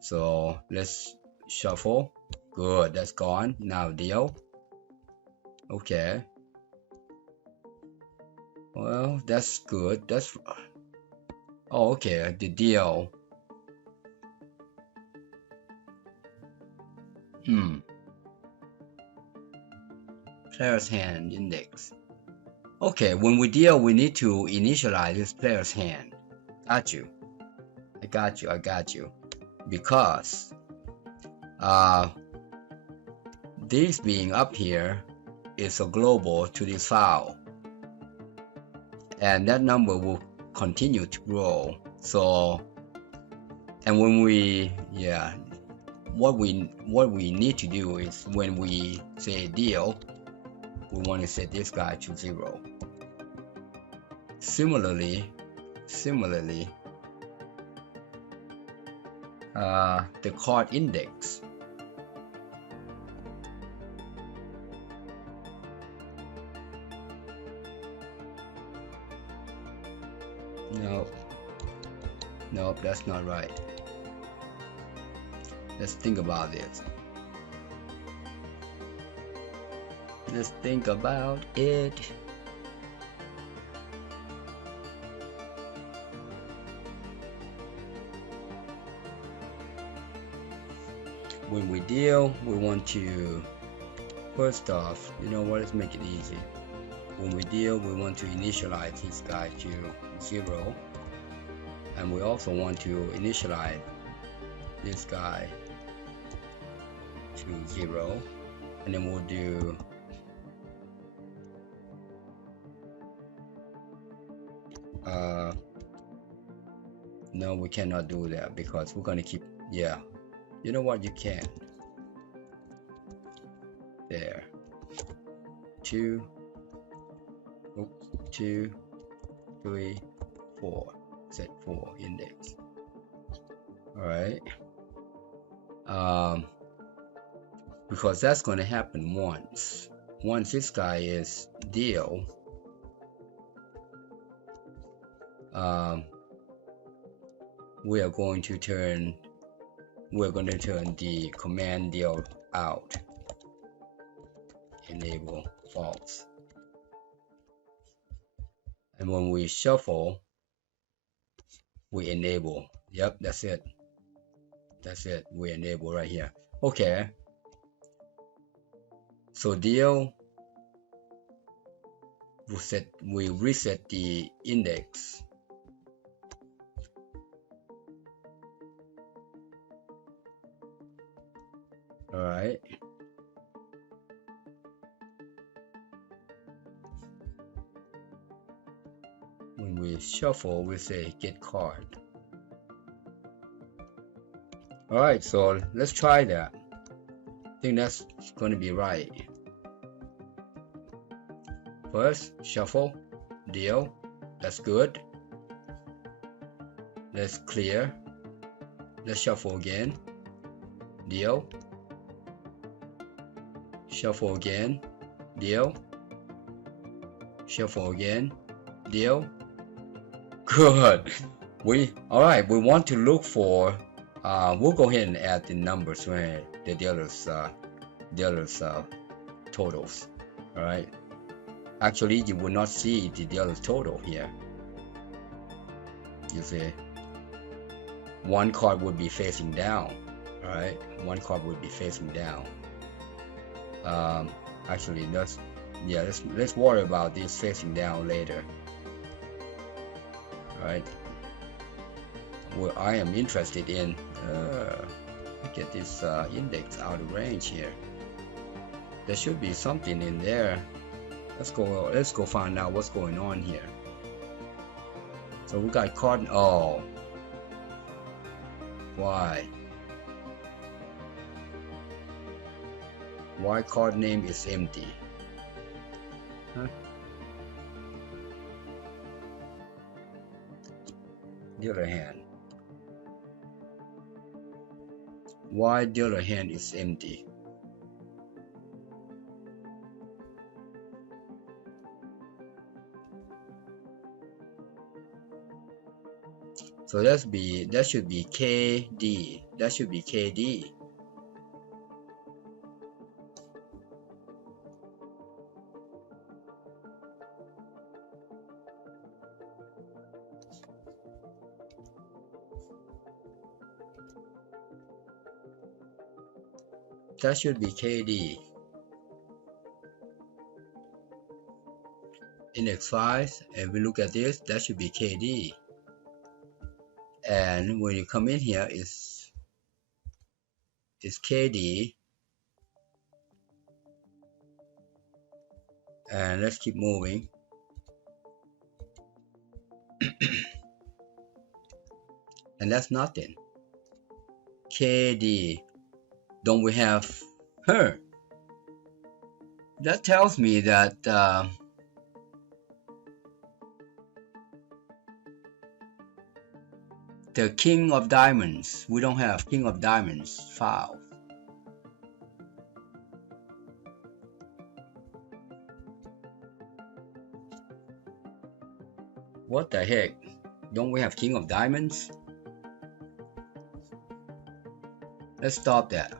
So let's shuffle. Good, that's gone. Now deal. Okay, well, that's good. That's, oh, okay, the deal. Player's hand index. Okay, when we deal, we need to initialize this player's hand. Got you. I got you. Because this being up here is a global to this file, and that number will continue to grow. So, and when we, yeah, what we need to do is, when we say deal, we want to set this guy to 0. Similarly, the card index. Nope, that's not right. Let's think about this. Let's think about it. When we deal, we want to, first off, you know what, let's make it easy. When we deal, we want to initialize this guy to 0, and we also want to initialize this guy to 0, and then we'll do no, we cannot do that because we're going to keep, yeah, you know what, you can. There, 2, 2, 3, 4, set 4 index. All right, because that's going to happen once this guy is deal, we're going to turn the command deal out, enable false, and when we shuffle we enable. Yep, that's it, we enable right here. Okay, so deal, we reset the index. All right, when we shuffle we say get card. All right, so let's try that. I think that's going to be right. First shuffle, deal, that's good. Let's clear, let's shuffle again, deal, shuffle again, deal, shuffle again, deal. Good. All right, we want to look for, we'll go ahead and add the numbers where the dealers totals. All right, actually you will not see the dealer's total here. You see, one card would be facing down. All right, one card would be facing down. Actually, let's worry about this facing down later. All right, what I am interested in, get this index out of range here. There should be something in there. Let's go find out what's going on here. So we got card. Oh, why card name is empty? Huh? Dealer hand. Why dealer hand is empty? So that should be KD. That should be KD. That should be KD. Index 5, and we look at this, that should be KD. And when you come in here, it's KD. And let's keep moving. And that's nothing. KD. Don't we have her? That tells me that the king of diamonds, we don't have king of diamonds file. What the heck? Don't we have king of diamonds? Let's stop that.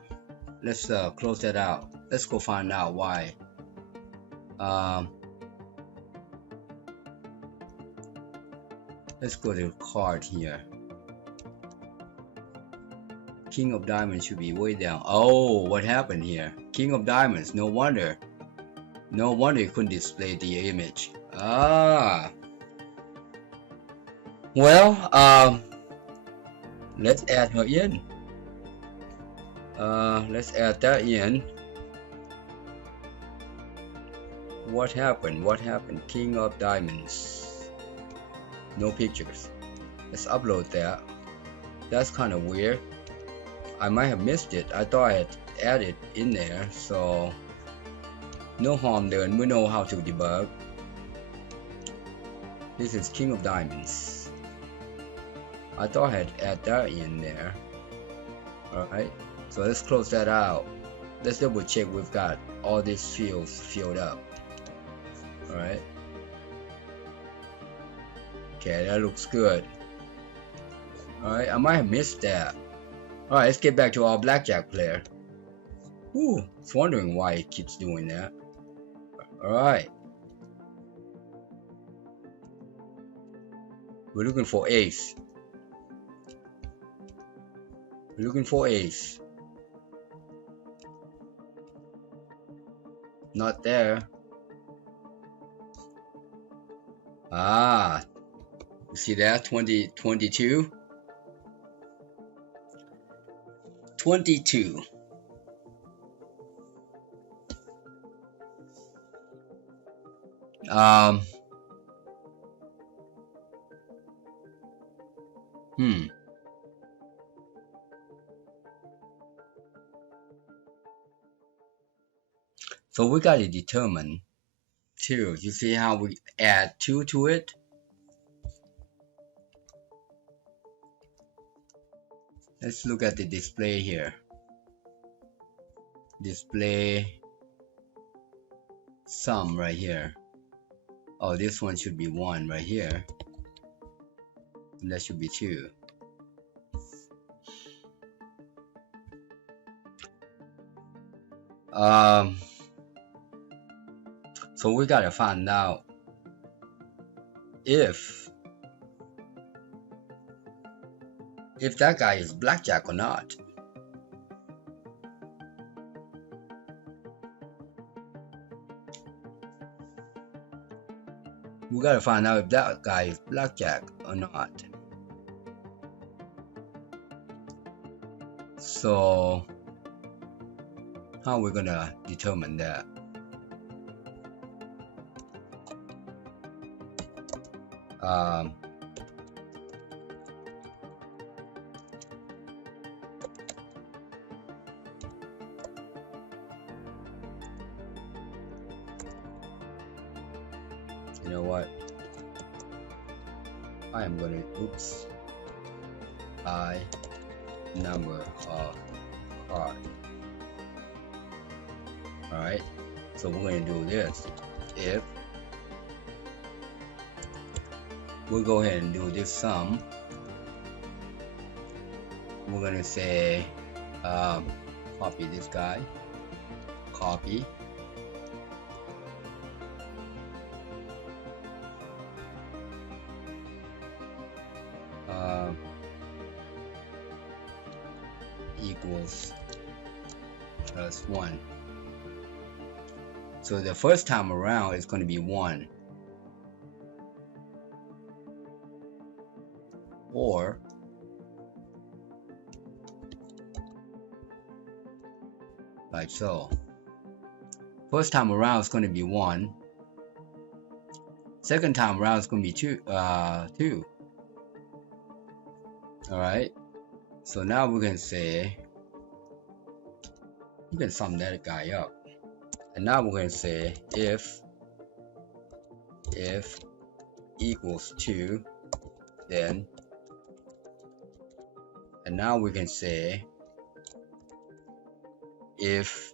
Let's close that out. Let's go find out why. Let's go to card here. King of diamonds should be way down. Oh, what happened here? King of diamonds. No wonder you couldn't display the image. Well, let's add her in. let's add that in. What happened? King of diamonds. No pictures. Let's upload that. That's kind of weird. I might have missed it. I thought I had added in there, so no harm there. We know how to debug. This is King of Diamonds. I thought I had added that in there. Alright, so let's close that out. Let's double check we've got all these fields filled up. Alright. Okay, that looks good. Alright, I might have missed that. Alright, let's get back to our Blackjack player. Ooh, I was wondering why it keeps doing that. Alright. We're looking for ace. We're looking for ace. Not there. Ah, you see that? 22. 22. So we got to determine 2. You see how we add 2 to it? Let's look at the display here. Display sum right here. Oh, this one should be 1 right here. And that should be 2. So we gotta find out if that guy is Blackjack or not. We gotta find out if that guy is Blackjack or not. So how are we gonna determine that? You know what? I am gonna number of card. Alright, so we're gonna do this. If we'll go ahead and do this sum, we're gonna say copy this guy, copy, equals plus 1. So the first time around it's going to be 1, or like so. First time around it's going to be 1. Second time around it's going to be 2. All right. So now we can say, we can sum that guy up. And now we're going to say if equals 2, then, and now we can say if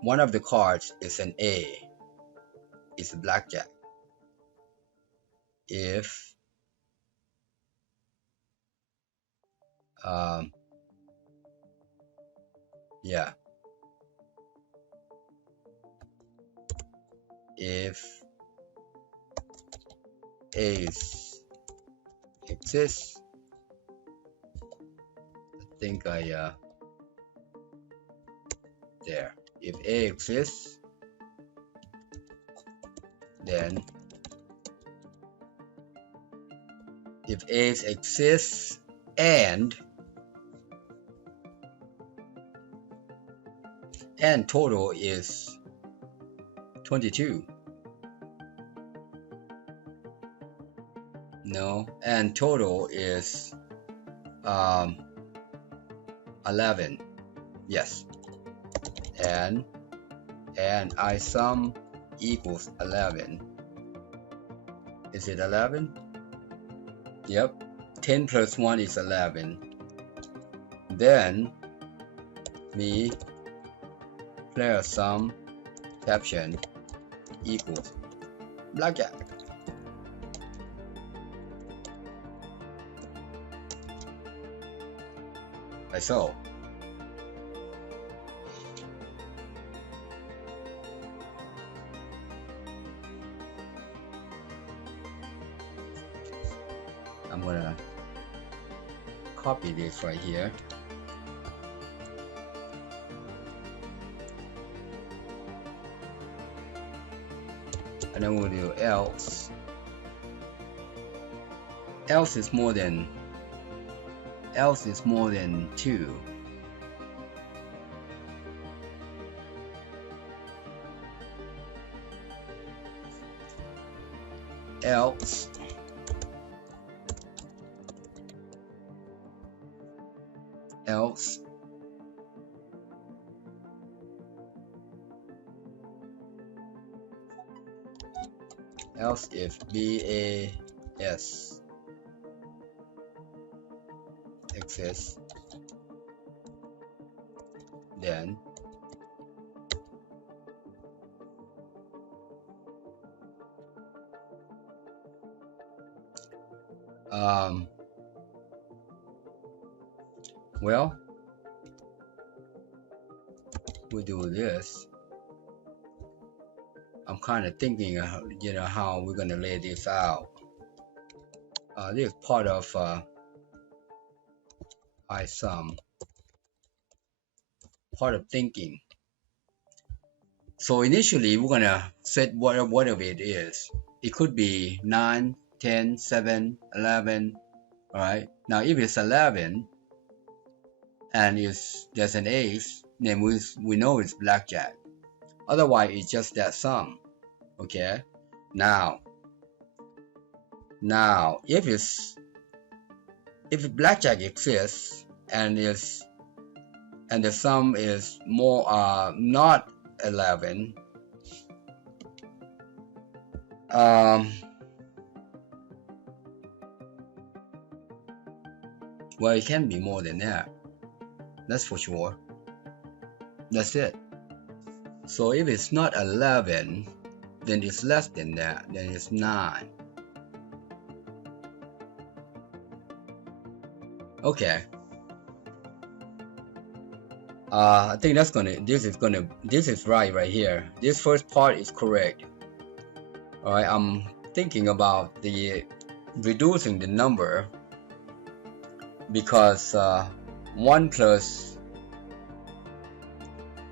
one of the cards is an A, it's a Blackjack. If if ace exists, I think there. If A exists, then if ace exists and and total is 22. No, and total is 11. Yes, and I sum equals 11. Is it 11? Yep, 10 plus 1 is 11. Then me player sum caption equals Blackjack. Like so. I'm gonna copy this right here. And then we'll do else. Else is more than 2. Else if BAS exists, then well, we do this. I'm kind of thinking, how we're gonna lay this out. This is part of ISUM, part of thinking. So initially, we're gonna set whatever it is. It could be 9, 10, 7, 11. All right. Now, if it's 11 and there's an ace, then we know it's Blackjack. Otherwise, it's just that sum. Okay. Now, if Blackjack exists and the sum is more not 11, well, it can be more than that. That's for sure. That's it. So if it's not 11, then it's less than that. Then it's 9. Okay. I think this is right here. This first part is correct. All right. I'm thinking about the reducing the number because 1 plus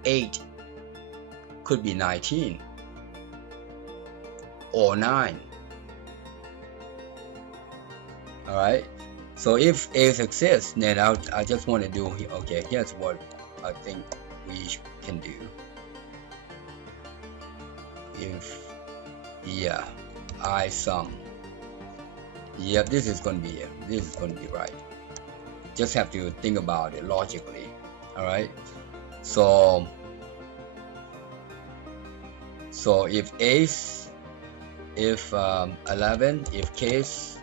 8 could be 19 or 9. All right. So if ace exists, then I just want to do, okay, here's what I think we can do. If, yeah, I sum. Yep, this is going to be right. Just have to think about it logically. All right. So if 11, if case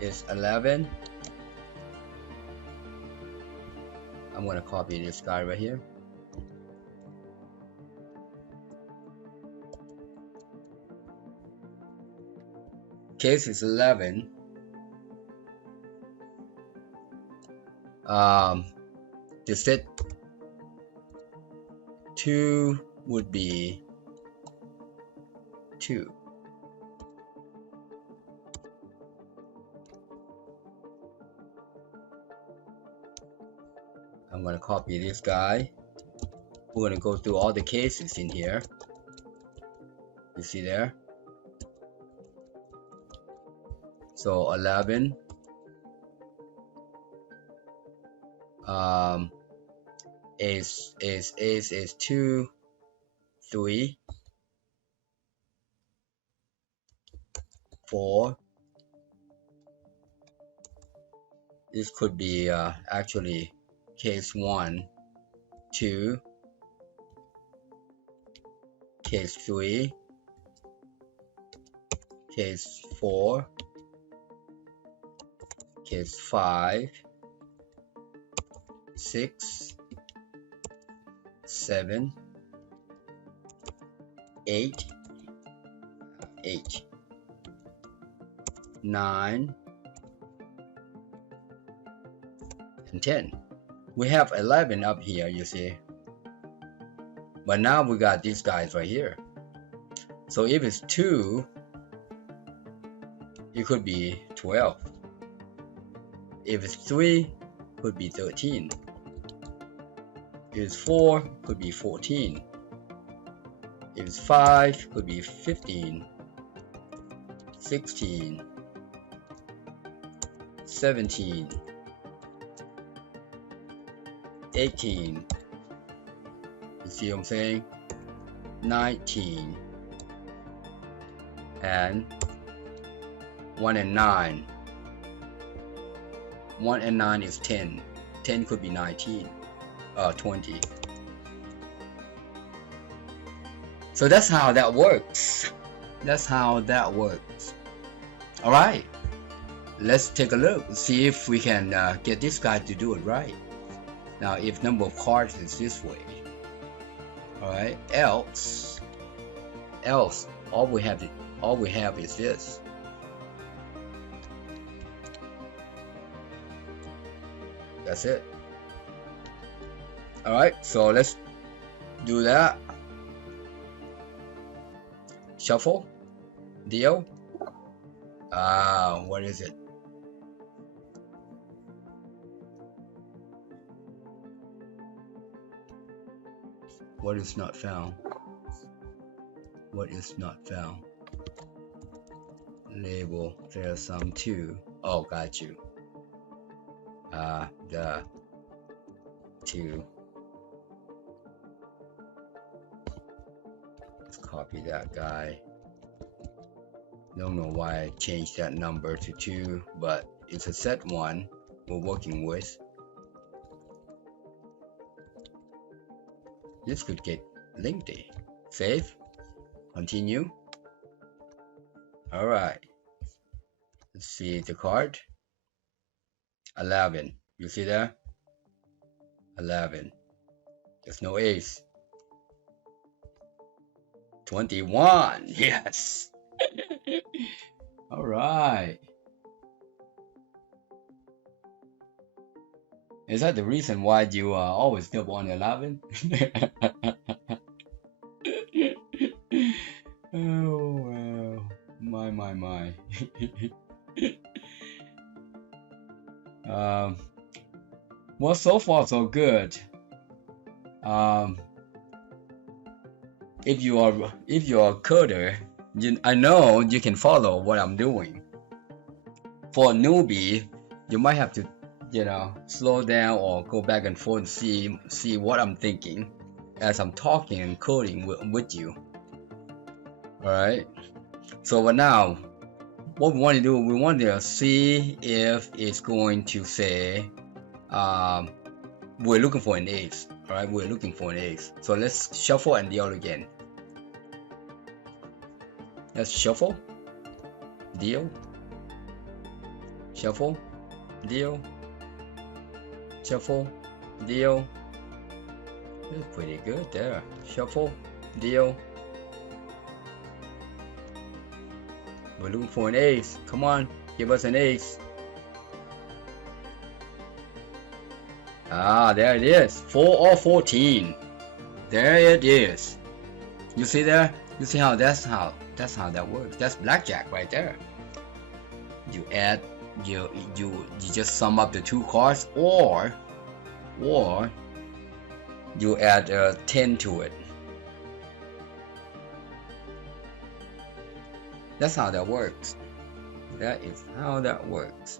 is 11, I'm going to copy this guy right here. Case is 11. The set 2 would be 2. I'm going to copy this guy. We're going to go through all the cases in here. You see there? So 11. ace, 2, 3, 4. This could be actually case 1, 2, case 3, case 4, case 5, 6, 7, 8, 9, and 10. We have 11 up here, you see. But now we got these guys right here. So if it's 2, it could be 12. If it's 3, it could be 13. If it's 4, it could be 14. If it's 5, it could be 15, 16, 17, 18. You see what I'm saying? 19. And 1 and 9. 1 and 9 is 10. 10 could be 19. 20. So that's how that works. That's how that works. Alright. Let's take a look. See if we can get this guy to do it right. Now if number of cards is this way. Alright. Else all we have is this. That's it. Alright, so let's do that. Shuffle. Deal. What is it? What is not found? What is not found? Label fair sum 2. Oh, got you. The 2. Let's copy that guy. Don't know why I changed that number to 2, but it's a set 1 we're working with. This could get lengthy. Save. Continue. Alright. Let's see the card. 11. You see that? 11. There's no ace. 21. Yes. Alright. Is that the reason why you are always double on 11? Oh wow. My. Well, so far so good. If you're a coder, I know you can follow what I'm doing. For a newbie, you might have to, slow down or go back and forth and see what I'm thinking as I'm talking and coding with you. Alright. So for now, what we want to do, we want to see if it's going to say we're looking for an ace. Alright, we're looking for an ace. So let's shuffle and deal again. Let's shuffle, deal, shuffle, deal, shuffle, deal. That's pretty good there. Shuffle, deal. We're looking for an ace. Come on, give us an ace. There it is. 4 or 14. There it is. You see there? You see how that's how that works. That's blackjack right there. You add, you just sum up the 2 cards, or you add 10 to it. That's how that works. That is how that works.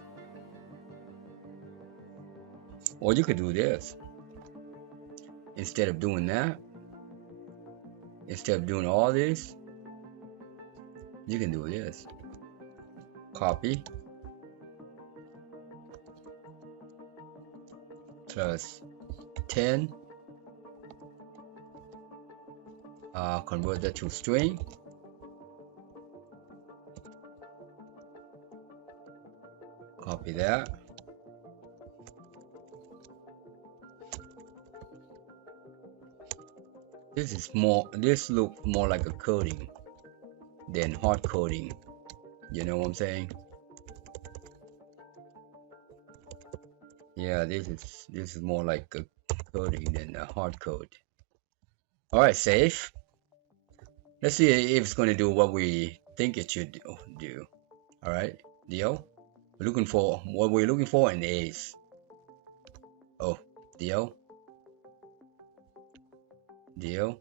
Or you could do this. instead of doing that, instead of doing all this, you can do this. Copy plus 10, convert that to string. Copy that. This looks more like a coding than hard coding. You know what I'm saying? Yeah, this is more like a coding than a hard code. All right, save. Let's see if it's going to do what we think it should do. All right, deal. We're looking for what we're looking for in A's. Oh, deal. Deal,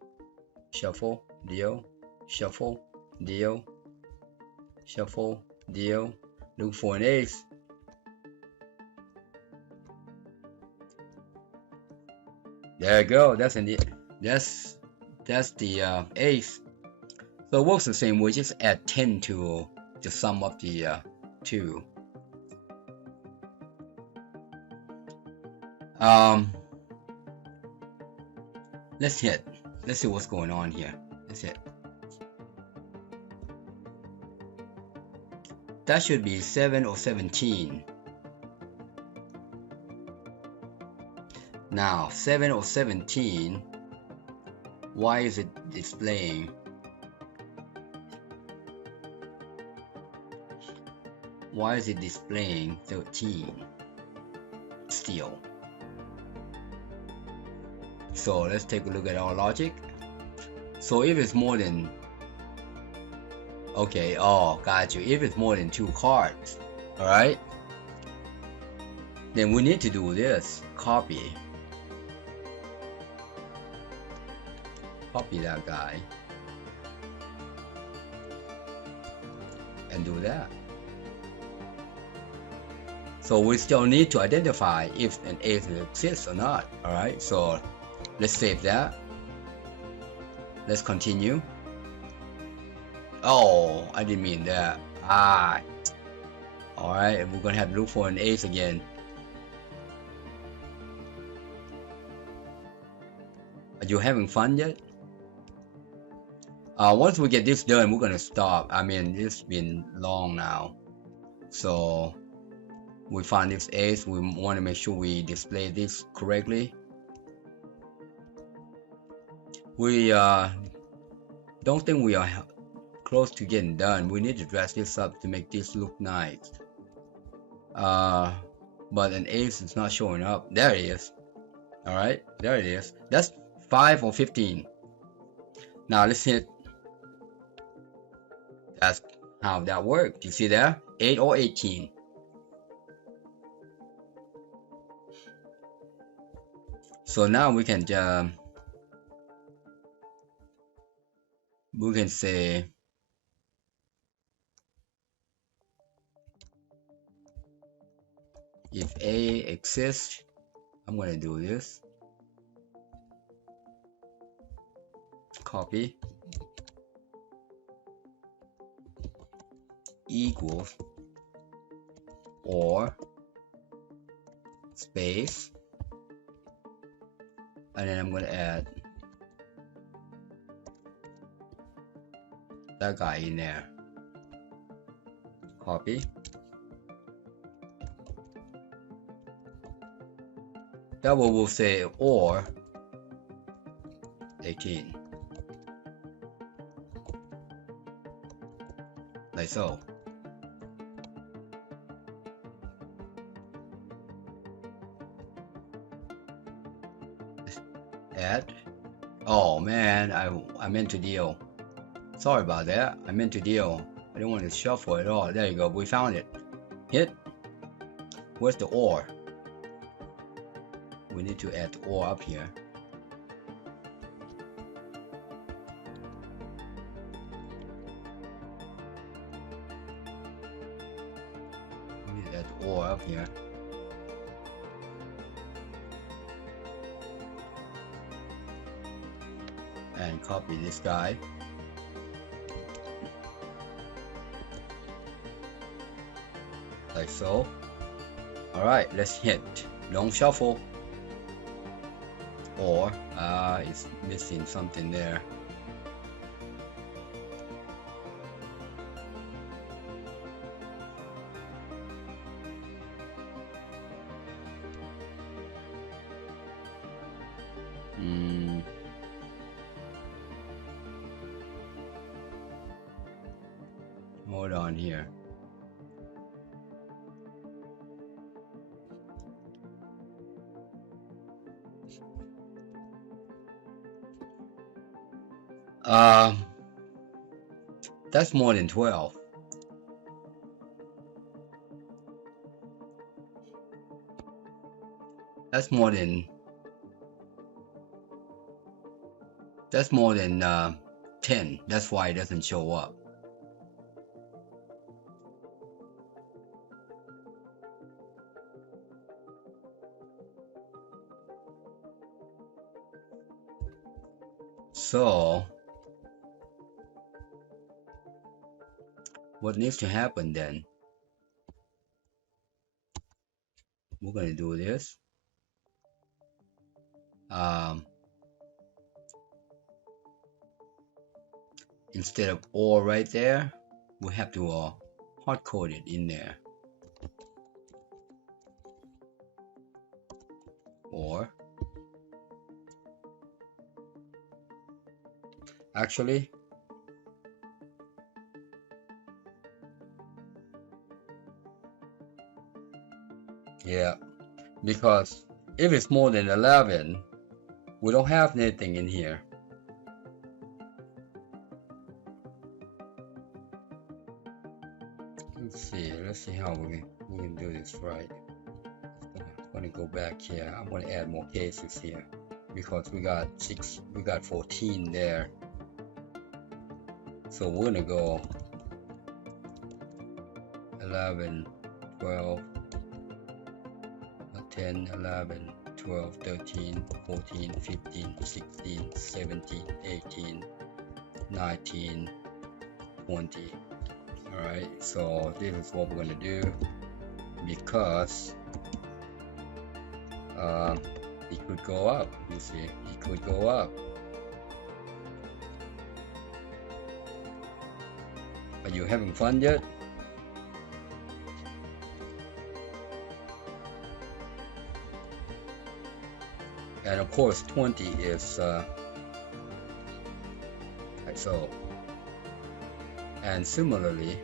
shuffle, deal, shuffle, deal, shuffle, deal. Look for an ace. There you go. That's the ace. So it works the same way. Just add 10 to sum up the two. Let's hit. Let's see what's going on here. Let's hit. That should be 7 or 17. Now 7 or 17. Why is it displaying? Why is it displaying 13 still? So let's take a look at our logic. So if it's more than, okay, oh, got you. If it's more than 2 cards, all right, then we need to do this. Copy that guy and do that. So we still need to identify if an ace exists or not. All right, so let's save that. Let's continue. Oh, I didn't mean that. Alright, we're gonna have to look for an ace again. Are you having fun yet? Once we get this done, we're gonna stop. I mean, it's been long now. So we find this ace. We want to make sure we display this correctly. We don't think we are close to getting done. We need to dress this up to make this look nice. But an ace is not showing up. There it is. All right, there it is. That's 5 or 15. Now let's hit. That's how that worked. You see there? 8 or 18. So now we can say if A exists, I'm going to do this. Copy equals or space, and then I'm going to add that guy in there. Copy. That will say or 18. Like so. Add. Oh man, I meant to deal. Sorry about that. I meant to deal. I didn't want to shuffle at all. There you go. We found it. Hit. Where's the or? We need to add the or up here. We need to add the or up here. and copy this guy. Like so. Alright, let's hit long shuffle. Or it's missing something there. Hold on here. That's more than 12. That's more than 10. That's why it doesn't show up. So what needs to happen then? We're going to do this. Instead of or right there, we have to hard code it in there. Or actually, yeah, because if it's more than 11, we don't have anything in here. Let's see how we can do this right. I'm gonna go back here. I'm gonna add more cases here because we got 14 there. So we're gonna go 11, 12, 10, 11, 12, 13, 14, 15, 16, 17, 18, 19, 20. Alright, so this is what we're gonna do because it could go up. You see, it could go up. Are you having fun yet? And of course 20 is like so. And similarly,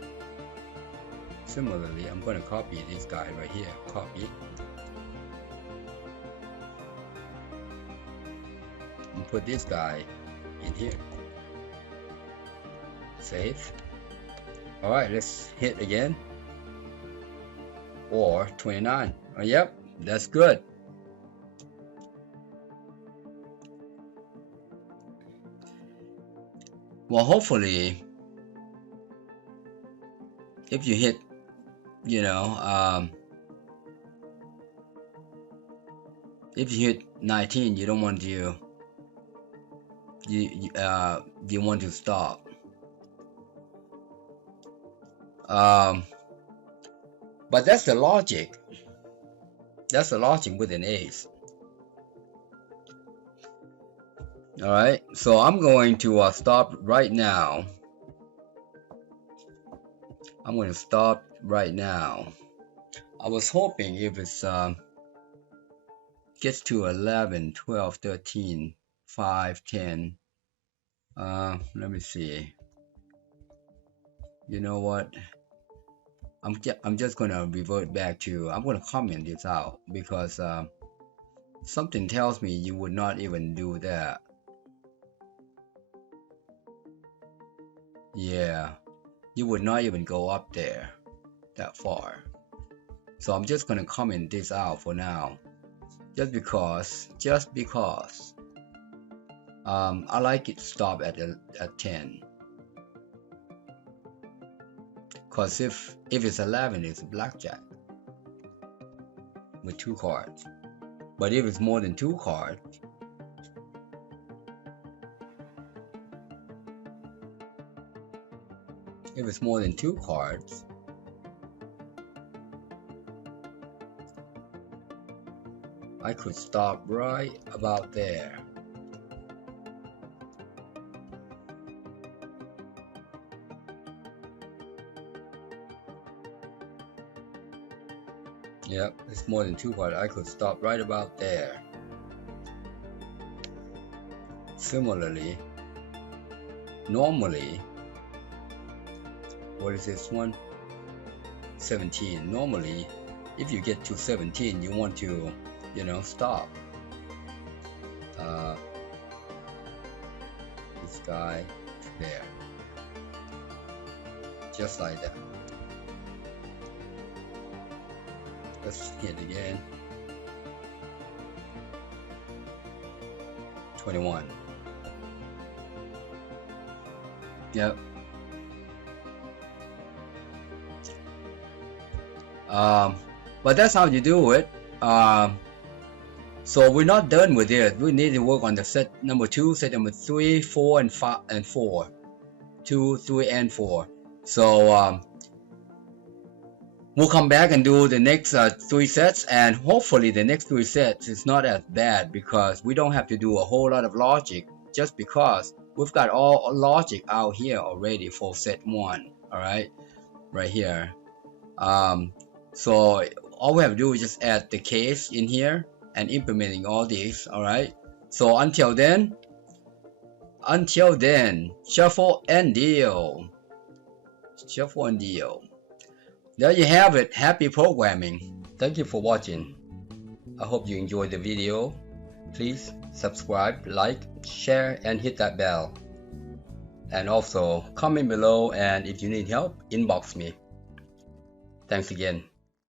I'm going to copy this guy right here. Copy. And put this guy in here. Save. Alright, let's hit again. Or 29. Oh, yep, that's good. Well, hopefully, if you hit, you know, if you hit 19, you don't want to, you want to stop. But that's the logic. That's the logic with an ace. All right, so I'm going to stop right now. I'm going to stop right now. I was hoping if it's gets to 11, 12, 13, 5, 10. Let me see. You know what? I'm just going to revert back to, I'm going to comment this out because something tells me you would not even do that. Yeah, you would not even go up there that far. So I'm just going to comment this out for now. Just because I like it to stop at 10. Because if it's 11, it's blackjack with 2 cards. But if it's more than 2 cards, if it's more than 2 cards, I could stop right about there. Yep, it's more than 2 cards. I could stop right about there. Similarly, normally, what is this one? 17. Normally, if you get to 17, you want to, stop. This guy there. Just like that. Let's hit again. 21. Yep. But that's how you do it. So we're not done with it. We need to work on the set number 2, set number 3, 4, and 5, and 4. 2, 3, and 4. So we'll come back and do the next 3 sets, and hopefully the next 3 sets is not as bad because we don't have to do a whole lot of logic, just because we've got all logic out here already for set 1. Alright, right here. So all we have to do is just add the case in here and implementing all these. Alright, so until then, shuffle and deal. Shuffle and deal. There you have it. Happy programming. Thank you for watching. I hope you enjoyed the video. Please subscribe, like, share, and hit that bell. And also comment below, and if you need help, inbox me. Thanks again.